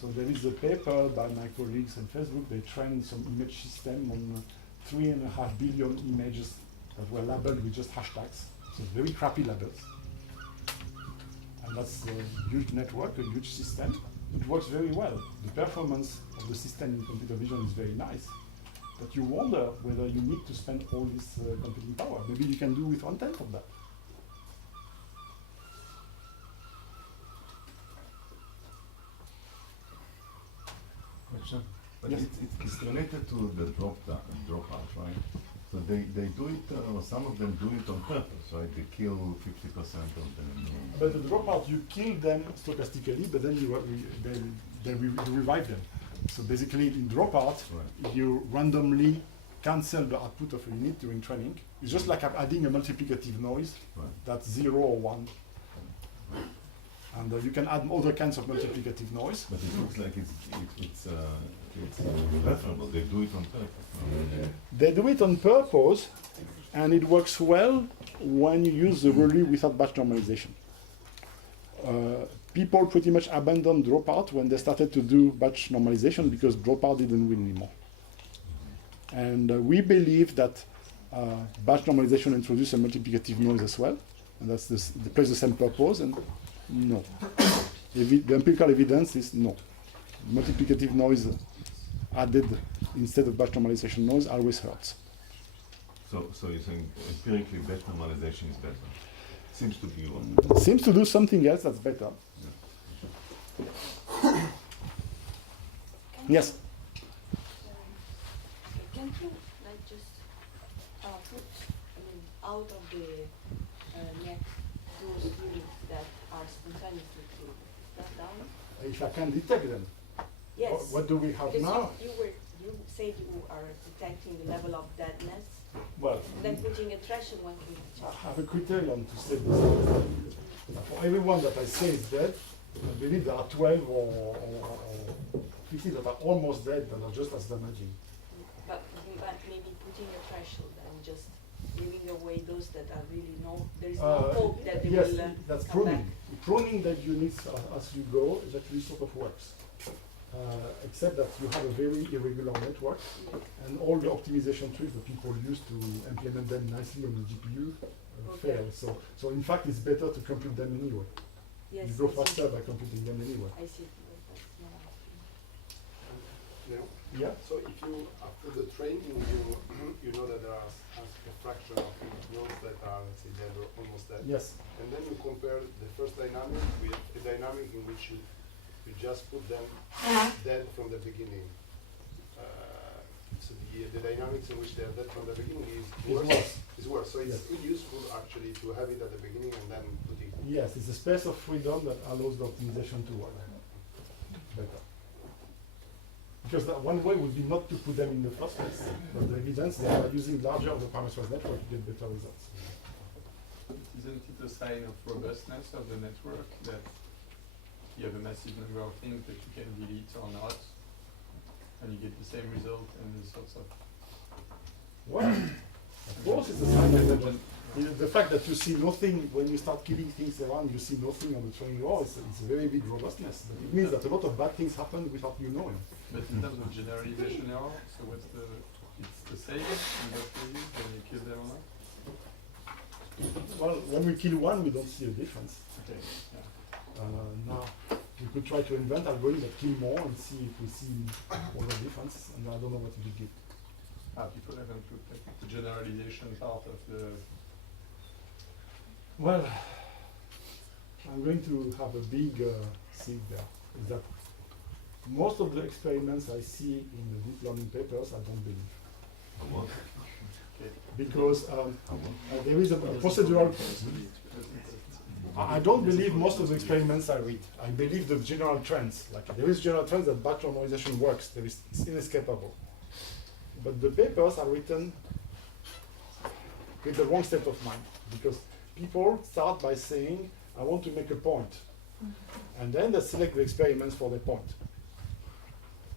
So there is a paper by my colleagues on Facebook. They trained some image system on 3.5 billion images that were labeled with just hashtags, so very crappy labels. And that's a huge network, a huge system. It works very well. The performance of the system in computer vision is very nice. But you wonder whether you need to spend all this computing power. Maybe you can do with 1/10 of that. Question? But Yes. it's related to the dropout, right? So they do it, some of them do it on purpose, right? They kill 50% of them. But the dropout, you kill them stochastically, but then you revive them. So basically, in dropout, Right. you randomly cancel the output of a unit during training. It's just like I'm adding a multiplicative noise Right. that's 0 or 1. And you can add other kinds of multiplicative noise. But it looks like it's preferable. They do it on purpose. No? They do it on purpose, and it works well when you use the ReLU without batch normalization. People pretty much abandoned dropout when they started to do batch normalization because dropout didn't win anymore. And we believe that batch normalization introduces a multiplicative noise as well, and that's they plays the same purpose, and no. The empirical evidence is no. Multiplicative noise added instead of batch normalization noise always hurts. So you're saying empirically batch normalization is better? Seems to be one. It seems to do something else that's better. Can Yes. Can't you like just put, out of the net those units that are spontaneously killed? That down? If I can detect them. Yes. What do we have Because now? you said you are detecting the level of deadness, Well, then putting a threshold one can I check. have a criterion to say this. For everyone that I say is dead, I believe there are 12 or 50 that are almost dead that are just as damaging. But maybe putting a threshold and just giving away those that are really there is no hope that they Yes, will that's come pruning. back. Pruning that units as you go is actually sort of works. Except that you have a very irregular network, and all the optimization tricks that people use to implement them nicely on the GPU fail. So in fact, it's better to compute them anyway. Yes, You go I see. faster by computing them anyway. I see. That's not Yeah. Yeah. So if you, after the training, you know that there are a fraction of nodes that are, let's say, dead or almost dead. Yes. And then you compare the first dynamic with a dynamic in which you just put them dead from the beginning. So the dynamics in which they are dead from the beginning is worse. Is worse. So it's really useful actually to have it at the beginning and then put it. Yes, it's a space of freedom that allows the optimization to work better. Because one way would be not to put them in the first place, but the evidence they are using larger of the parameterized network to get better results. Isn't it a sign of robustness of the network that you have a massive number of things that you can delete or not, and you get the same result and these sorts of... Well, of course it's a sign of robustness. The fact that you see nothing when you start killing things around, you see nothing on the training wall, it's a very big robustness. But it means that a lot of bad things happen without you knowing. But in terms of generalization error, so what's the... It's the same in both cases when you kill them or not? Well, when we kill one, we don't see a difference. Okay, yeah. Now, we could try to invent algorithms that kill more and see if we see other difference, and I don't know what it would give. People haven't looked at the generalization part of the... Well, I'm going to have a big thing there, is that most of the experiments I see in the deep learning papers, I don't believe. What? Because there is a procedural... I don't believe most of the experiments I read. I believe the general trends. Like there is general trends that batch normalization works. It's inescapable. But the papers are written with the wrong state of mind, because people start by saying, I want to make a point. And then they select the experiments for the point.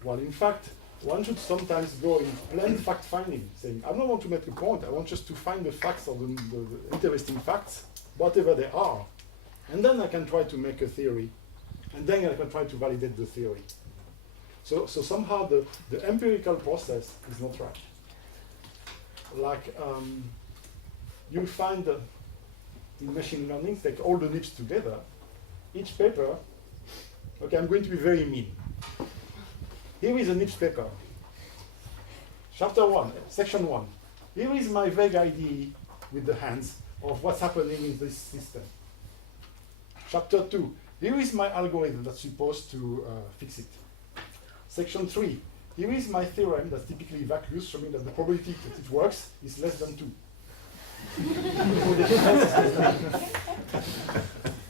Well, in fact, one should sometimes go in plain fact finding, saying, I don't want to make a point, I want just to find the facts or the interesting facts, whatever they are. And then I can try to make a theory. And then I can try to validate the theory. So somehow the empirical process is not right. Like you find in machine learning, take all the NIPs together, each paper, okay, I'm going to be very mean. Here is a NIPS paper. Chapter 1, section 1. Here is my vague idea with the hands of what's happening in this system. Chapter 2. Here is my algorithm that's supposed to fix it. Section 3. Here is my theorem that's typically vacuous, showing that the probability that it works is less than 2.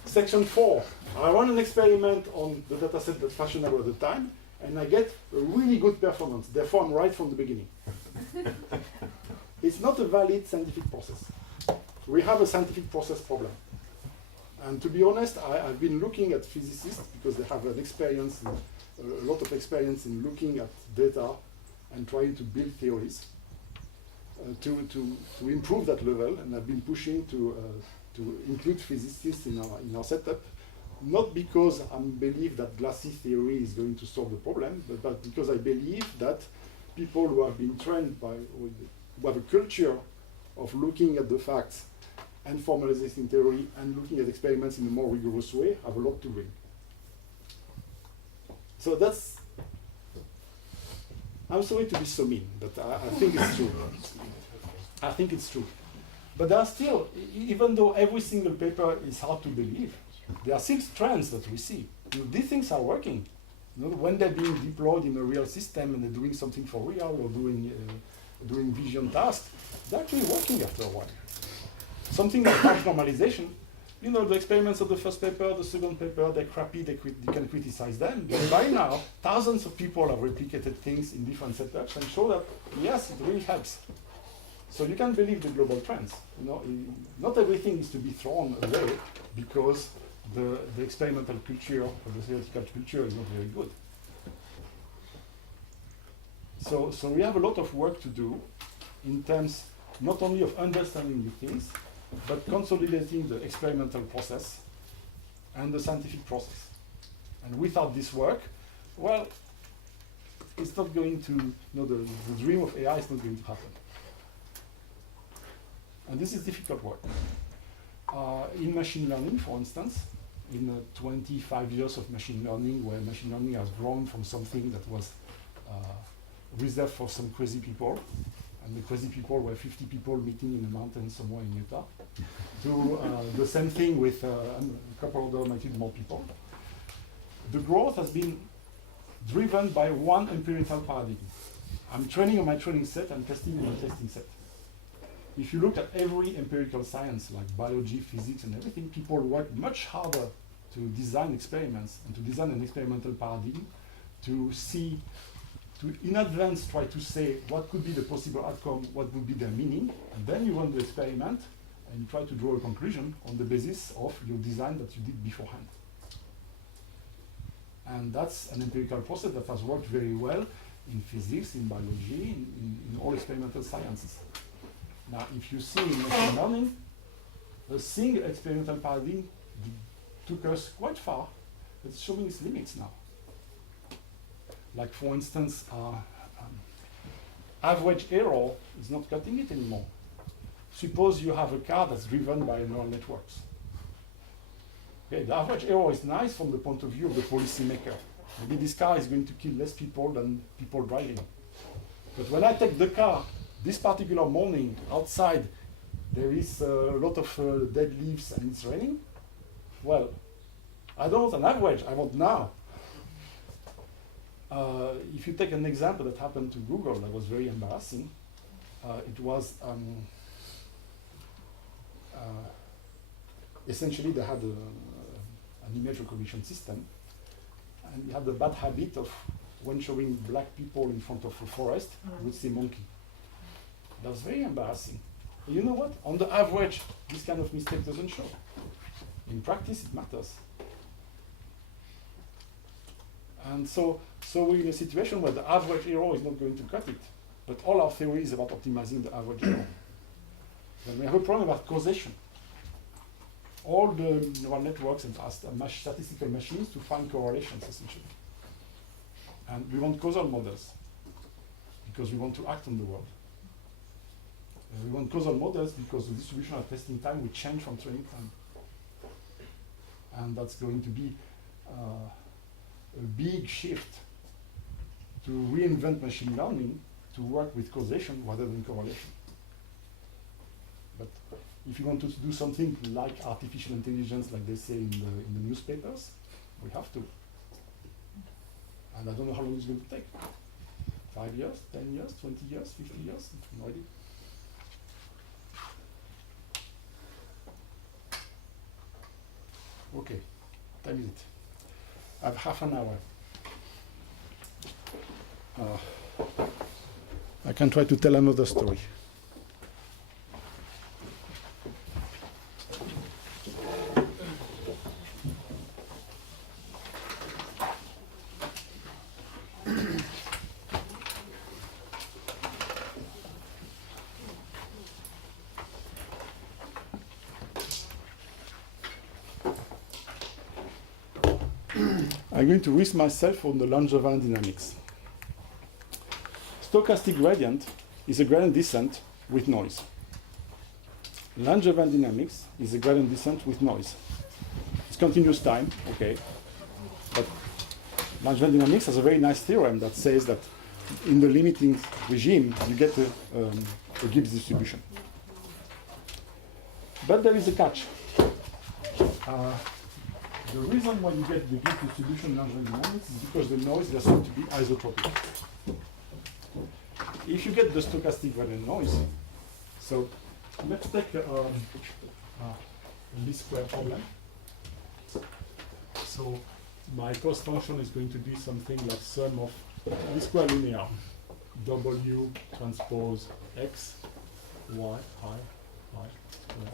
Section 4. I run an experiment on the dataset that's fashionable at the time, and I get a really good performance. Therefore, I'm right from the beginning. It's not a valid scientific process. We have a scientific process problem. And to be honest, I've been looking at physicists because they have an experience, a lot of experience in looking at data and trying to build theories to improve that level. And I've been pushing to include physicists in our setup, not because I believe that glassy theory is going to solve the problem, but because I believe that people who have been trained by, who have a culture of looking at the facts and formalizing theory and looking at experiments in a more rigorous way have a lot to bring. So that's, I'm sorry to be so mean, but I think it's true. I think it's true. But there are still, even though every single paper is hard to believe, there are still trends that we see. These things are working. when they're being deployed in a real system and they're doing something for real or doing vision tasks, they're actually working after a while. Something like batch normalization, the experiments of the first paper, the second paper, they're crappy, you can criticize them. But by now, thousands of people have replicated things in different setups and show that, yes, it really helps. So you can believe the global trends. Not everything is to be thrown away because the experimental culture or the theoretical culture is not very good. So we have a lot of work to do in terms not only of understanding new things, but consolidating the experimental process and the scientific process. And without this work, well, it's not going to, the dream of AI is not going to happen. And this is difficult work. In machine learning, for instance, in 25 years of machine learning, where machine learning has grown from something that was reserved for some crazy people, and the crazy people were 50 people meeting in a mountain somewhere in Utah, to the same thing with a couple of other magnitude more people. The growth has been driven by one empirical paradigm. I'm training on my training set, I'm testing on my testing set. If you look at every empirical science, like biology, physics, and everything, people work much harder to design experiments and to design an experimental paradigm to see, to in advance try to say what could be the possible outcome, what would be their meaning, and then you run the experiment and you try to draw a conclusion on the basis of your design that you did beforehand. And that's an empirical process that has worked very well in physics, in biology, in all experimental sciences. Now, if you see in machine learning, a single experimental paradigm took us quite far. It's showing its limits now. Like, for instance, average error is not cutting it anymore. Suppose you have a car that's driven by neural networks. Okay, the average error is nice from the point of view of the policymaker. Maybe this car is going to kill less people than people driving. But when I take the car, this particular morning, outside, there is a lot of dead leaves and it's raining. Well, I don't want an average, I want now. If you take an example that happened to Google that was very embarrassing, it was essentially they had an image recognition system, and you had the bad habit of when showing black people in front of a forest, you would see monkey. That was very embarrassing. But you know what? On the average, this kind of mistake doesn't show. In practice, it matters. And so we're in a situation where the average error is not going to cut it. But all our theory is about optimizing the average error. Then we have a problem about causation. All the neural networks and statistical machines to find correlations, essentially. And we want causal models because we want to act on the world. We want causal models because the distribution of testing time will change from training time. And that's going to be a big shift to reinvent machine learning to work with causation rather than correlation. But if you want to do something like artificial intelligence, like they say in the newspapers, we have to. And I don't know how long it's going to take. 5 years, 10 years, 20 years, 50 years, no idea. Okay, time is it? I have half an hour. I can try to tell another story. I'm going to risk myself on the Langevin dynamics. Stochastic gradient is a gradient descent with noise. Langevin dynamics is a gradient descent with noise. It's continuous time, okay. But Langevin dynamics has a very nice theorem that says that in the limiting regime, you get a Gibbs distribution. But there is a catch. The reason why you get the good distribution in large dynamics is because the noise is assumed to be isotropic. If you get the stochastic gradient noise, so let's take a least square problem. So my cost function is going to be something like sum of least square linear W transpose X, Y, I, square.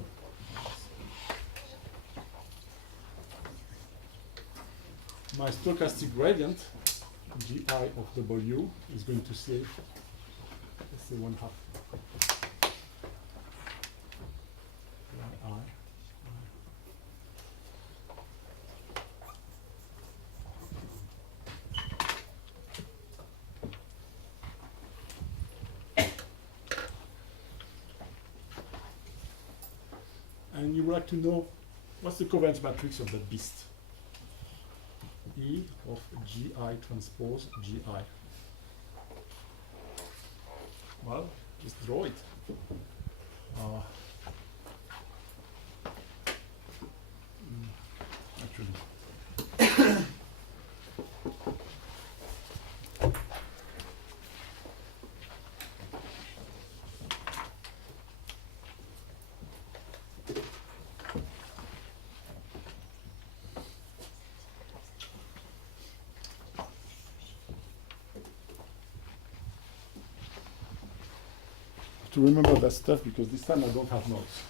My stochastic gradient, Gi of W, is going to say, let's say 1/2. I. And you would like to know what's the covariance matrix of that beast. E of Gi transpose Gi. Well, just draw it. Actually. To remember that stuff because this time I don't have notes.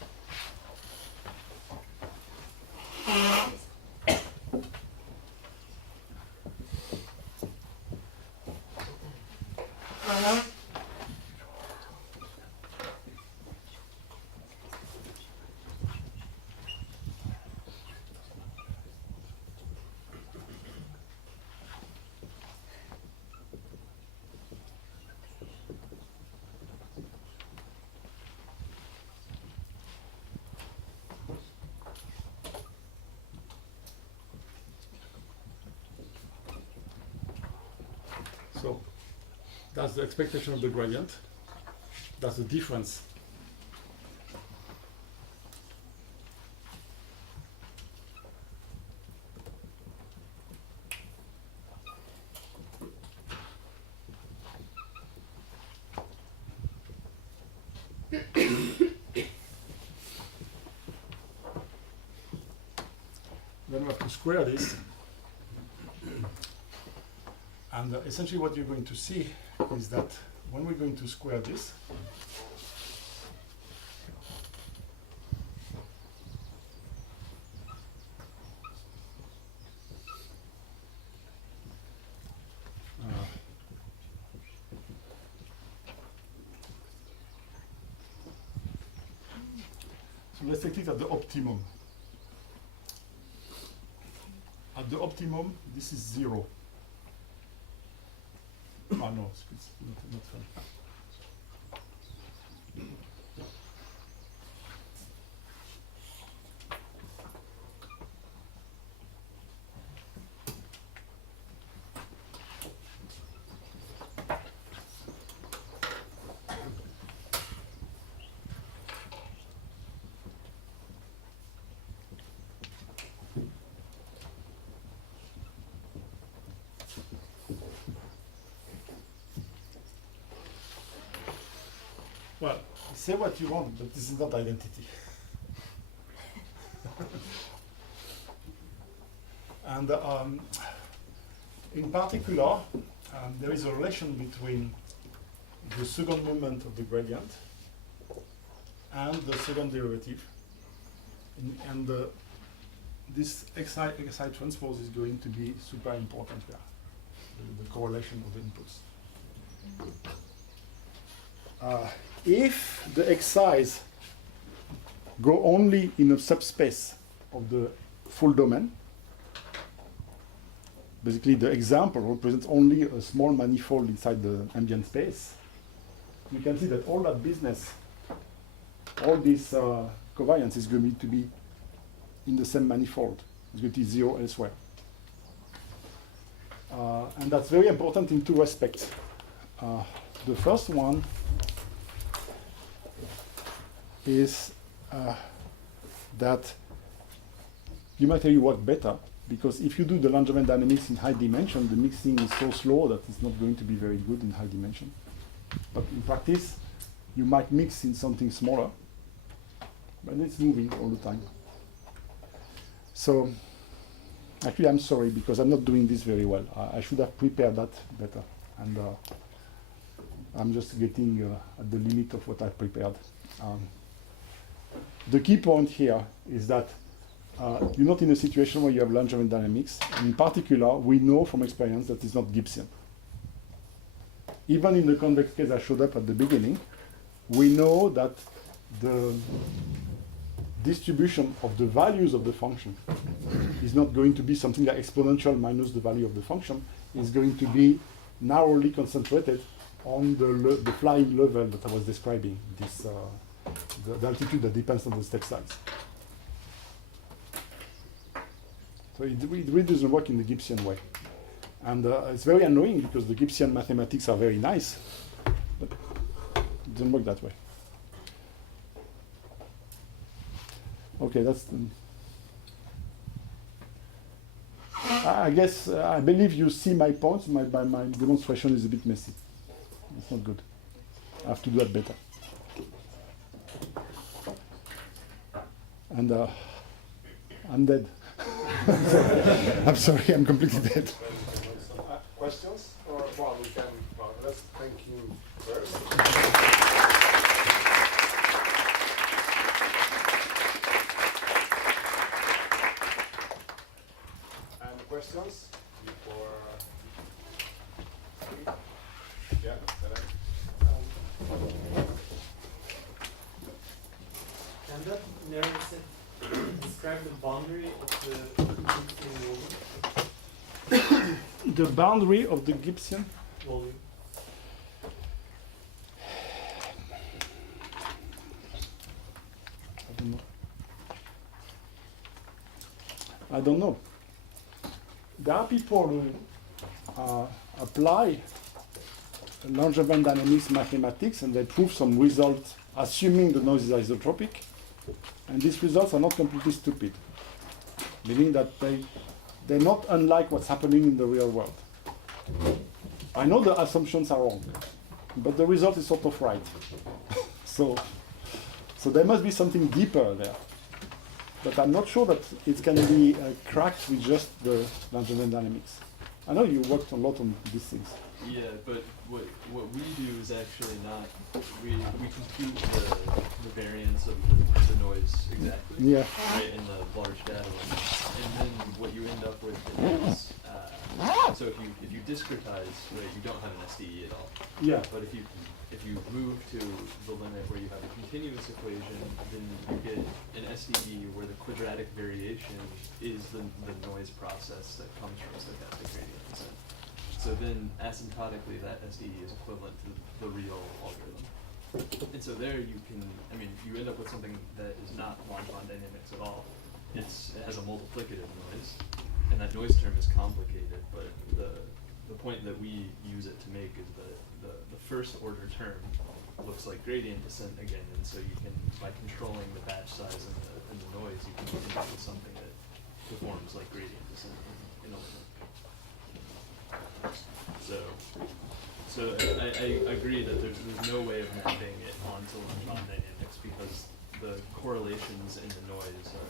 So that's the expectation of the gradient. That's the difference. Then we have to square this. And essentially what you're going to see is that when we're going to square this, so let's take it at the optimum. At the optimum, this is 0. Oh no, it's not fun. Well, say what you want, but this is not identity. And in particular, there is a relation between the second moment of the gradient and the second derivative. And this xi transpose is going to be super important here, the correlation of the inputs. If the xi's go only in a subspace of the full domain, basically the example represents only a small manifold inside the ambient space, you can see that all that business, all this covariance is going to be in the same manifold. It's going to be 0 elsewhere. And that's very important in two respects. The first one is that geometry work better because if you do the Langevin dynamics in high dimension, the mixing is so slow that it's not going to be very good in high dimension. But in practice, you might mix in something smaller, but it's moving all the time. So, actually, I'm sorry because I'm not doing this very well. I should have prepared that better, and I'm just getting at the limit of what I prepared. The key point here is that you're not in a situation where you have Langevin dynamics. And in particular, we know from experience that it's not Gibbsian. Even in the convex case I showed up at the beginning, we know that the distribution of the values of the function is not going to be something like exponential minus the value of the function. It's going to be narrowly concentrated on the flying level that I was describing, this, the altitude that depends on the step size. So it really doesn't work in the Gibbsian way. And it's very annoying because the Gibbsian mathematics are very nice, but it doesn't work that way. Okay, that's the, I guess, I believe you see my points. My demonstration is a bit messy. It's not good. I have to do that better. And I'm dead. I'm sorry, I'm completely dead. Questions? Or, well, we can, well, let's thank you first. And questions before? Yeah, Can that narrative describe the boundary of the Gibbsian volume? The boundary of the Gibbsian? Volume. I don't know. There are people who apply Langevin dynamics mathematics and they prove some results assuming the noise is isotropic, and these results are not completely stupid, meaning that they're not unlike what's happening in the real world. I know the assumptions are wrong, but the result is sort of right. so there must be something deeper there. But I'm not sure that it can be cracked with just the Langevin dynamics. I know you worked a lot on these things. Yeah, but what we do is actually not, we compute the variance of the noise exactly. Yeah. Right, in the large data line. And then what you end up with is, so if you discretize, right, you don't have an SDE at all. Yeah. But if you move to the limit where you have a continuous equation, then you get an SDE where the quadratic variation is the noise process that comes from stochastic gradient descent. So then asymptotically that SDE is equivalent to the real algorithm. And so there you can, I mean, you end up with something that is not Langevin dynamics at all. It has a multiplicative noise, and that noise term is complicated, but the point that we use it to make is that the first order term looks like gradient descent again, and so you can, by controlling the batch size and the noise, you can end up with something that performs like gradient descent in a limit. So I agree that there's no way of mapping it onto Langevin dynamics because the correlations in the noise are,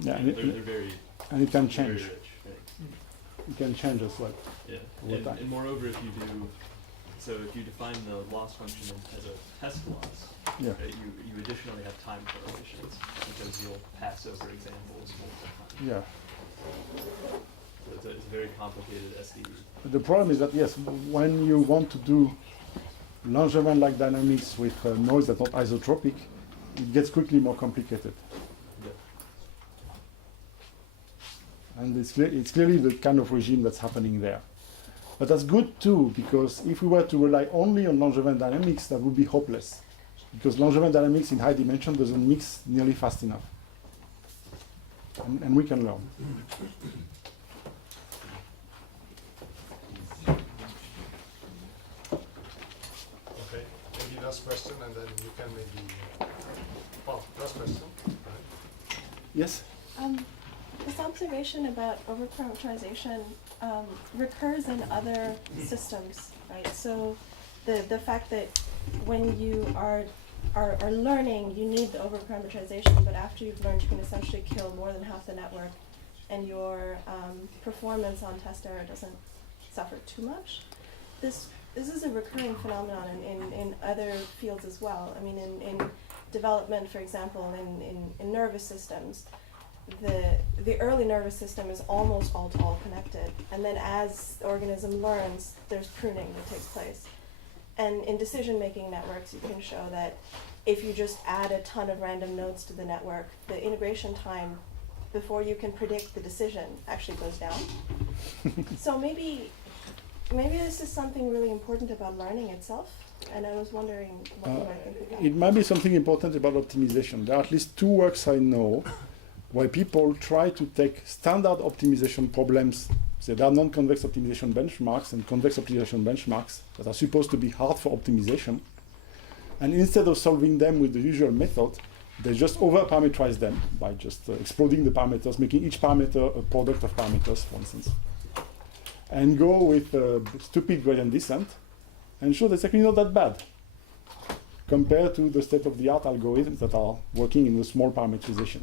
Yeah, they're very, and it can very change. rich. Right? It can change as well. Yeah, and moreover, if you define the loss function as a test loss, Yeah. right, you additionally have time correlations because you'll pass over examples multiple times. Yeah. So it's a very complicated SDE. The problem is that, yes, when you want to do Langevin-like dynamics with noise that's not isotropic, it gets quickly more complicated. Yeah. And it's clearly the kind of regime that's happening there. But that's good too, because if we were to rely only on Langevin dynamics, that would be hopeless. Because Langevin dynamics in high dimension doesn't mix nearly fast enough. And we can learn. Okay, maybe last question, and then you can maybe. Oh, last question. Right. Yes? This observation about overparameterization recurs in other systems, right? So the fact that when you are learning, you need the overparameterization, but after you've learned, you can essentially kill more than half the network, and your performance on test error doesn't suffer too much. This is a recurring phenomenon in other fields as well. I mean, in development, for example, in nervous systems, the early nervous system is almost all-to-all connected, and then as the organism learns, there's pruning that takes place. And in decision-making networks, you can show that if you just add a ton of random nodes to the network, the integration time before you can predict the decision actually goes down. So maybe this is something really important about learning itself, and I was wondering what you might think of that. It might be something important about optimization. There are at least two works I know where people try to take standard optimization problems, so there are non-convex optimization benchmarks and convex optimization benchmarks that are supposed to be hard for optimization, and instead of solving them with the usual method, they just over-parameterize them by just exploding the parameters, making each parameter a product of parameters, for instance, and go with stupid gradient descent, and show that's actually not that bad compared to the state-of-the-art algorithms that are working in the small parameterization.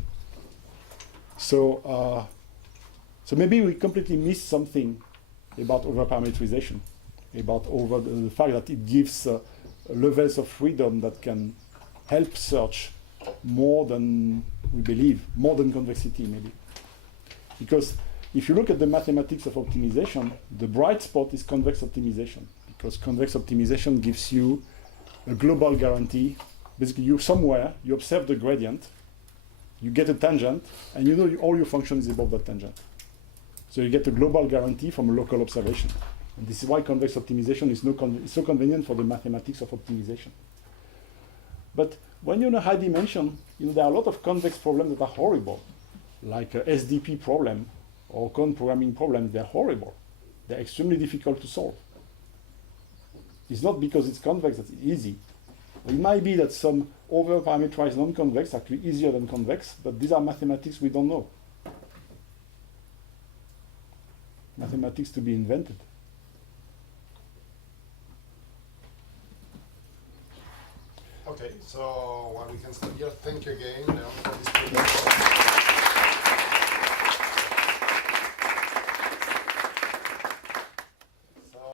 So maybe we completely missed something about over-parameterization, about the fact that it gives levels of freedom that can help search more than we believe, more than convexity maybe. Because if you look at the mathematics of optimization, the bright spot is convex optimization, because convex optimization gives you a global guarantee. Basically, you observe the gradient, you get a tangent, and you know all your function is above that tangent. So you get a global guarantee from a local observation. And this is why convex optimization is so convenient for the mathematics of optimization. But when you're in a high dimension, there are a lot of convex problems that are horrible, like a SDP problem or cone programming problems. They're horrible. They're extremely difficult to solve. It's not because it's convex that it's easy. It might be that some over-parameterized non-convex are actually easier than convex, but these are mathematics we don't know. Mathematics to be invented. Okay, so while we can stop here, thank you again, Leon, for this presentation.